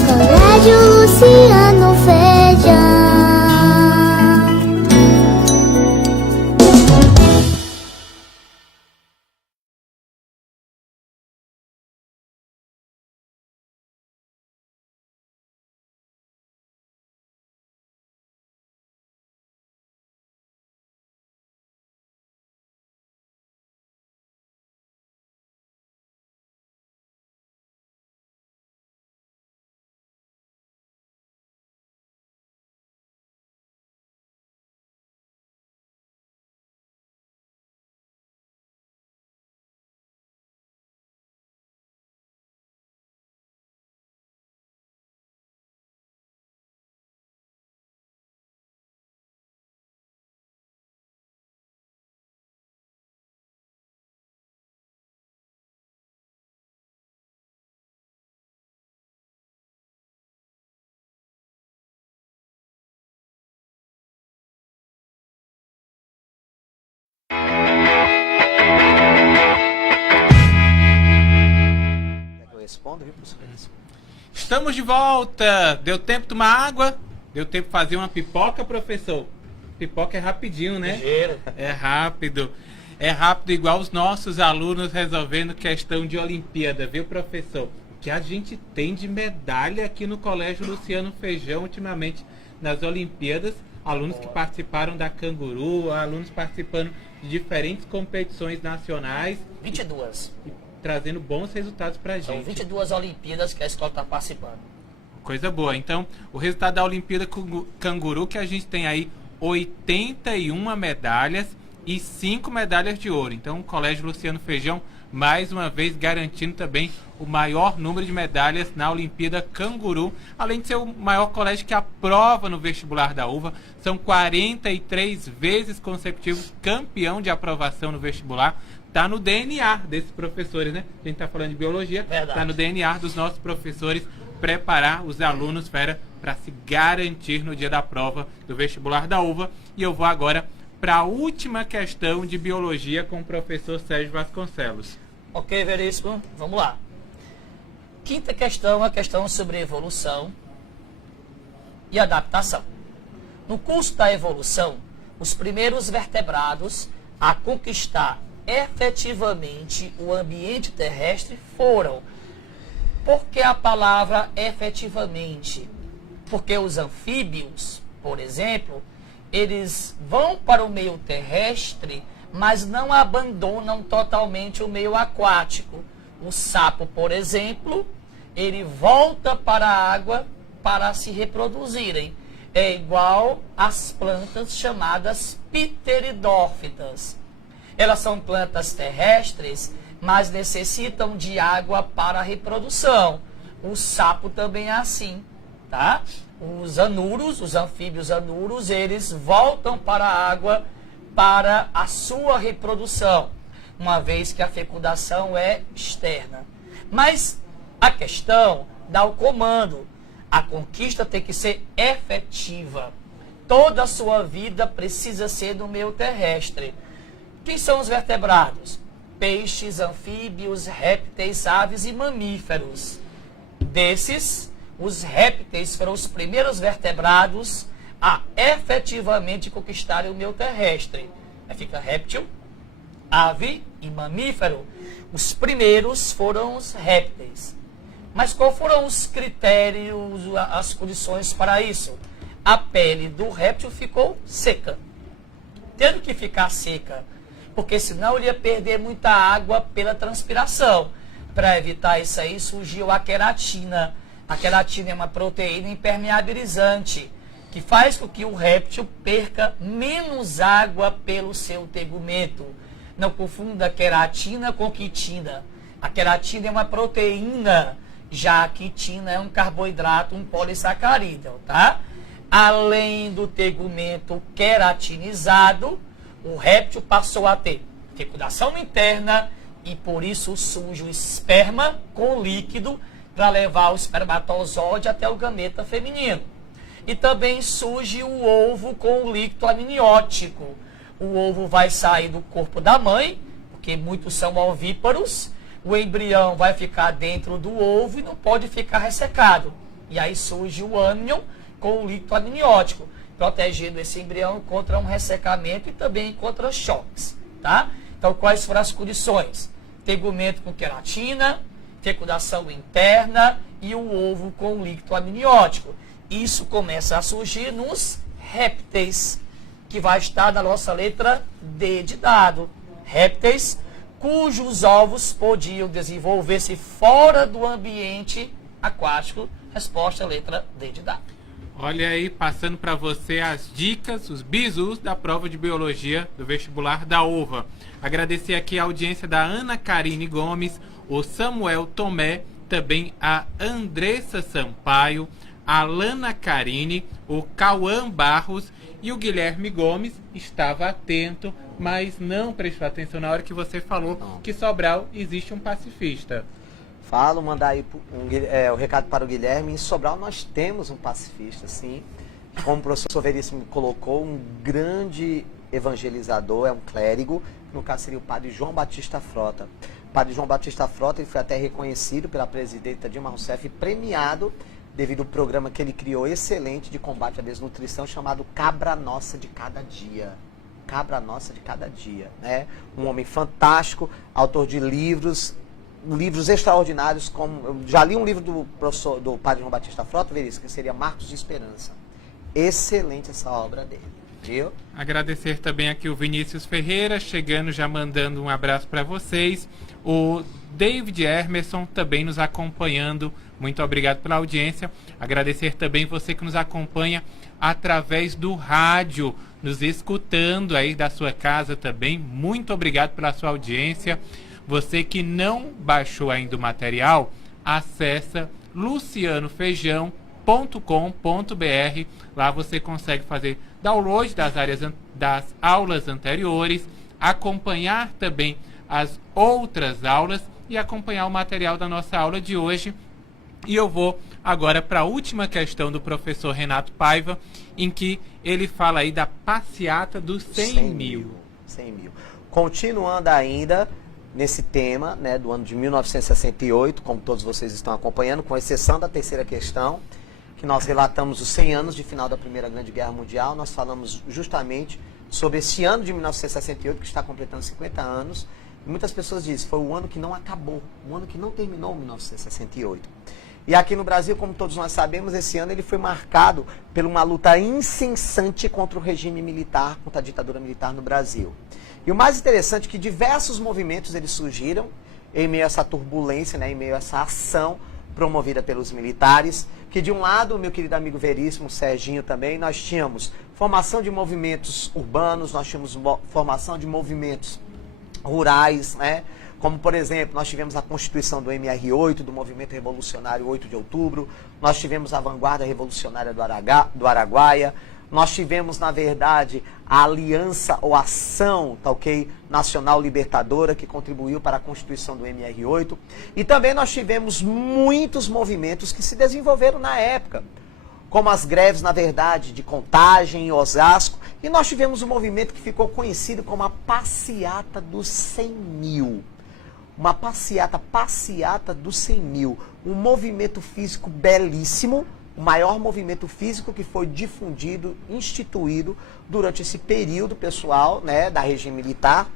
Colégio Luciano Feijão. Respondo, viu, professor? Estamos de volta. Deu tempo de tomar água? Deu tempo de fazer uma pipoca, professor? Pipoca é rapidinho, né? Ligeiro. É rápido. É rápido igual os nossos alunos resolvendo questão de Olimpíada, viu, professor? O que a gente tem de medalha aqui no Colégio Luciano Feijão ultimamente nas Olimpíadas. Alunos que participaram da Canguru, alunos participando de diferentes competições nacionais. 22. Trazendo bons resultados pra São gente. 22 Olimpíadas que a escola está participando. Coisa boa. Então, o resultado da Olimpíada Canguru, que a gente tem aí 81 medalhas e 5 medalhas de ouro. Então, o Colégio Luciano Feijão, mais uma vez, garantindo também o maior número de medalhas na Olimpíada Canguru, além de ser o maior colégio que aprova no vestibular da UVA. São 43 vezes consecutivos campeão de aprovação no vestibular. Está no DNA desses professores, né? A gente está falando de biologia, está no DNA dos nossos professores preparar os alunos para se garantir no dia da prova do vestibular da UVA. E eu vou agora para a última questão de biologia com o professor Sérgio Vasconcelos. Ok, Veríssimo, vamos lá. Quinta questão, a questão sobre evolução e adaptação. No curso da evolução, os primeiros vertebrados a conquistar efetivamente o ambiente terrestre foram. Por que a palavra efetivamente? Porque os anfíbios, por exemplo, eles vão para o meio terrestre, mas não abandonam totalmente o meio aquático. O sapo, por exemplo, ele volta para a água para se reproduzirem. É igual às plantas chamadas pteridófitas. Elas são plantas terrestres, mas necessitam de água para a reprodução. O sapo também é assim, tá? Os anuros, os anfíbios anuros, eles voltam para a água para a sua reprodução, uma vez que a fecundação é externa. Mas a questão dá o comando. A conquista tem que ser efetiva. Toda a sua vida precisa ser no meio terrestre. Quem são os vertebrados? Peixes, anfíbios, répteis, aves e mamíferos. Desses, os répteis foram os primeiros vertebrados a efetivamente conquistarem o meio terrestre. Aí fica réptil, ave e mamífero. Os primeiros foram os répteis. Mas quais foram os critérios, as condições para isso? A pele do réptil ficou seca. Tendo que ficar seca, porque senão ele ia perder muita água pela transpiração. Para evitar isso aí, surgiu a queratina. A queratina é uma proteína impermeabilizante, que faz com que o réptil perca menos água pelo seu tegumento. Não confunda queratina com quitina. A queratina é uma proteína, já a quitina é um carboidrato, um polissacarídeo, tá? Além do tegumento queratinizado, o réptil passou a ter fecundação interna e por isso surge o esperma com líquido para levar o espermatozoide até o gameta feminino. E também surge o ovo com o líquido amniótico. O ovo vai sair do corpo da mãe, porque muitos são ovíparos. O embrião vai ficar dentro do ovo e não pode ficar ressecado. E aí surge o ânion com o líquido amniótico, protegendo esse embrião contra um ressecamento e também contra choques, tá? Então, quais foram as condições? Tegumento com queratina, fecundação interna e o ovo com líquido amniótico. Isso começa a surgir nos répteis, que vai estar na nossa letra D de dado. Répteis cujos ovos podiam desenvolver-se fora do ambiente aquático. Resposta, letra D de dado. Olha aí, passando para você as dicas, os bizus da prova de biologia do vestibular da UVA. Agradecer aqui a audiência da Ana Karine Gomes, o Samuel Tomé, também a Andressa Sampaio, a Lana Karine, o Cauã Barros e o Guilherme Gomes. Estava atento, mas não prestou atenção na hora que você falou que Sobral existe um pacifista. Falo, mandar aí o recado para o Guilherme. Em Sobral nós temos um pacifista, sim. Como o professor Veríssimo colocou, um grande evangelizador, é um clérigo. No caso seria o padre João Batista Frota. O padre João Batista Frota, ele foi até reconhecido pela presidenta Dilma Rousseff e premiado devido ao programa que ele criou excelente de combate à desnutrição, chamado Cabra Nossa de Cada Dia. Cabra Nossa de Cada Dia, né? Um homem fantástico, autor de livros extraordinários, como eu já li um livro do padre João Batista Frota, Veríssimo, que seria Marcos de Esperança. Excelente essa obra dele, viu? Agradecer também aqui o Vinícius Ferreira, chegando, já mandando um abraço para vocês. O David Emerson também nos acompanhando. Muito obrigado pela audiência. Agradecer também você que nos acompanha através do rádio, nos escutando aí da sua casa também. Muito obrigado pela sua audiência. Você que não baixou ainda o material, acessa lucianofeijão.com.br. Lá você consegue fazer download das aulas anteriores, acompanhar também as outras aulas e acompanhar o material da nossa aula de hoje. E eu vou agora para a última questão do professor Renato Paiva, em que ele fala aí da passeata dos 100 mil. Continuando ainda nesse tema, né, do ano de 1968, como todos vocês estão acompanhando, com exceção da terceira questão, que nós relatamos os 100 anos de final da Primeira Grande Guerra Mundial. Nós falamos justamente sobre esse ano de 1968, que está completando 50 anos. E muitas pessoas dizem, foi o ano que não acabou, o ano que não terminou 1968. E aqui no Brasil, como todos nós sabemos, esse ano ele foi marcado por uma luta incessante contra o regime militar, contra a ditadura militar no Brasil. E o mais interessante é que diversos movimentos eles surgiram em meio a essa turbulência, né, em meio a essa ação promovida pelos militares, que de um lado, meu querido amigo Veríssimo, Serginho também, nós tínhamos formação de movimentos urbanos, nós tínhamos formação de movimentos rurais, né? Como, por exemplo, nós tivemos a constituição do MR8, do Movimento Revolucionário 8 de Outubro, nós tivemos a Vanguarda Revolucionária do Araguaia, nós tivemos, na verdade, a Aliança ou Ação, tá ok? Nacional Libertadora, que contribuiu para a constituição do MR8. E também nós tivemos muitos movimentos que se desenvolveram na época, como as greves, na verdade, de Contagem e Osasco. E nós tivemos um movimento que ficou conhecido como a Passeata dos 100 mil. Uma passeata dos 100 mil. Um movimento físico belíssimo, o maior movimento físico que foi difundido, instituído durante esse período, pessoal, né, do regime militar,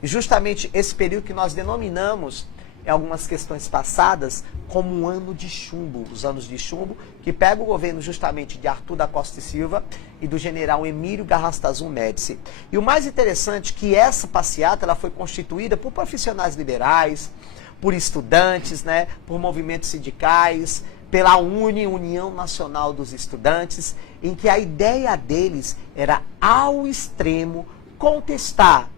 e justamente esse período que nós denominamos, em algumas questões passadas, como um ano de chumbo, os anos de chumbo, que pega o governo justamente de Arthur da Costa e Silva e do general Emílio Garrastazu Médici. E o mais interessante é que essa passeata ela foi constituída por profissionais liberais, por estudantes, né, por movimentos sindicais, pela União Nacional dos Estudantes, em que a ideia deles era, ao extremo, contestar,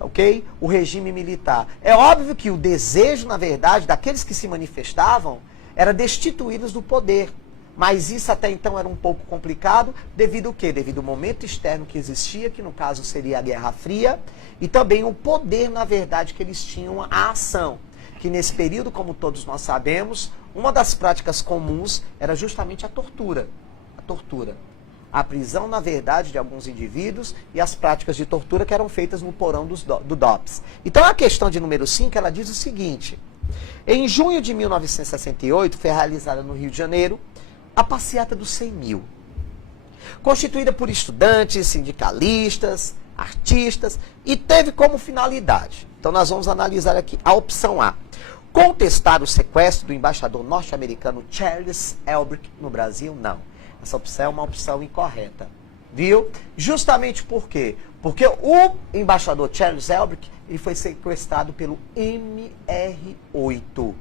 ok, o regime militar. É óbvio que o desejo, na verdade, daqueles que se manifestavam, era destituí-los do poder. Mas isso até então era um pouco complicado, devido ao quê? Devido ao momento externo que existia, que no caso seria a Guerra Fria, e também o poder, na verdade, que eles tinham a ação. Que nesse período, como todos nós sabemos, uma das práticas comuns era justamente a tortura. A tortura. A prisão, na verdade, de alguns indivíduos e as práticas de tortura que eram feitas no porão do DOPS. Então a questão de número 5, ela diz o seguinte: em junho de 1968, foi realizada no Rio de Janeiro a passeata dos 100 mil, constituída por estudantes, sindicalistas, artistas, e teve como finalidade. Então nós vamos analisar aqui a opção A: contestar o sequestro do embaixador norte-americano Charles Elbrick no Brasil. Não. Essa opção é uma opção incorreta. Viu? Justamente por quê? Porque o embaixador Charles Elbrick, ele foi sequestrado pelo MR8.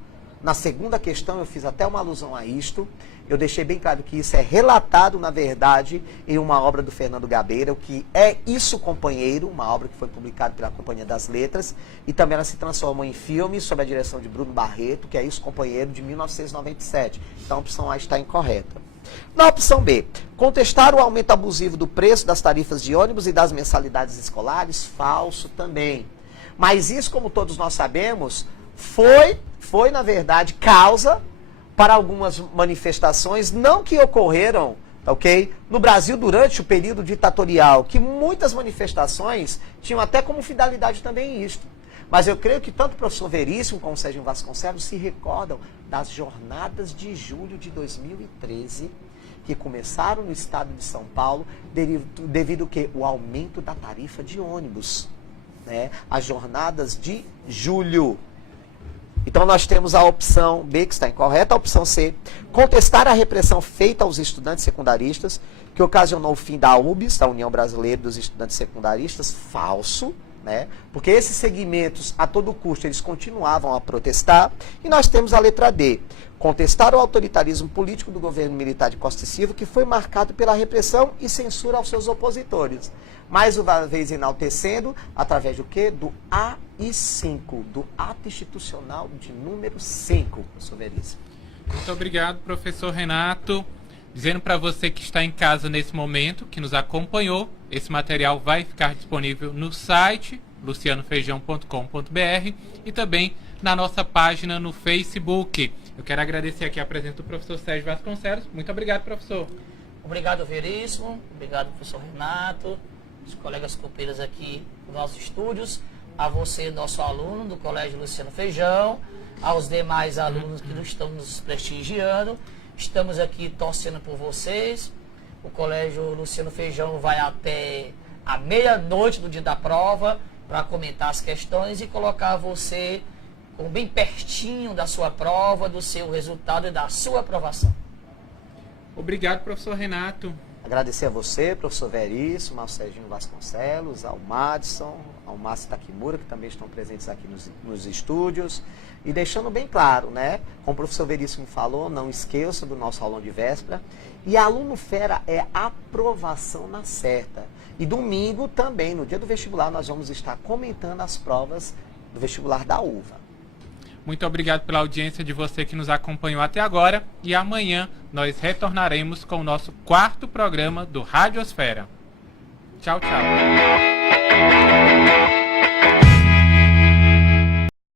Na segunda questão, eu fiz até uma alusão a isto. Eu deixei bem claro que isso é relatado, na verdade, em uma obra do Fernando Gabeira, o que é Isso, Companheiro, uma obra que foi publicada pela Companhia das Letras, e também ela se transformou em filme sob a direção de Bruno Barreto, que é Isso, Companheiro, de 1997. Então a opção A está incorreta. Na opção B, contestar o aumento abusivo do preço das tarifas de ônibus e das mensalidades escolares. Falso também. Mas isso, como todos nós sabemos, foi na verdade, causa para algumas manifestações, não que ocorreram, ok, no Brasil durante o período ditatorial, que muitas manifestações tinham até como finalidade também isto. Mas eu creio que tanto o professor Veríssimo como o Serginho Vasconcelos se recordam das jornadas de julho de 2013, que começaram no estado de São Paulo, devido ao que? O aumento da tarifa de ônibus. Né? As jornadas de julho. Então nós temos a opção B, que está incorreta. A opção C, contestar a repressão feita aos estudantes secundaristas, que ocasionou o fim da UBS, da União Brasileira dos Estudantes Secundaristas. Falso. Né? Porque esses segmentos, a todo custo, eles continuavam a protestar. E nós temos a letra D, contestar o autoritarismo político do governo militar de Costa e Silva, que foi marcado pela repressão e censura aos seus opositores. Mais uma vez enaltecendo, através do quê? Do AI-5, do Ato Institucional de número 5, professor Veríssimo. Muito obrigado, professor Renato. Dizendo para você que está em casa nesse momento, que nos acompanhou, esse material vai ficar disponível no site lucianofeijão.com.br e também na nossa página no Facebook. Eu quero agradecer aqui a presença do professor Sérgio Vasconcelos. Muito obrigado, professor. Obrigado, Veríssimo. Obrigado, professor Renato, os colegas copeiros aqui dos nossos estúdios, a você, nosso aluno do Colégio Luciano Feijão, aos demais alunos que estão nos prestigiando. Estamos aqui torcendo por vocês. O Colégio Luciano Feijão vai até a meia-noite do dia da prova para comentar as questões e colocar você bem pertinho da sua prova, do seu resultado e da sua aprovação. Obrigado, professor Renato. Agradecer a você, professor Veríssimo, ao Serginho Vasconcelos, ao Madison, ao Márcio Takimura, que também estão presentes aqui nos estúdios. E deixando bem claro, né? Como o professor Veríssimo falou, não esqueça do nosso aulão de véspera. E aluno fera é aprovação na certa. E domingo também, no dia do vestibular, nós vamos estar comentando as provas do vestibular da UVA. Muito obrigado pela audiência de você que nos acompanhou até agora. E amanhã nós retornaremos com o nosso 4º programa do Radiosfera. Tchau, tchau.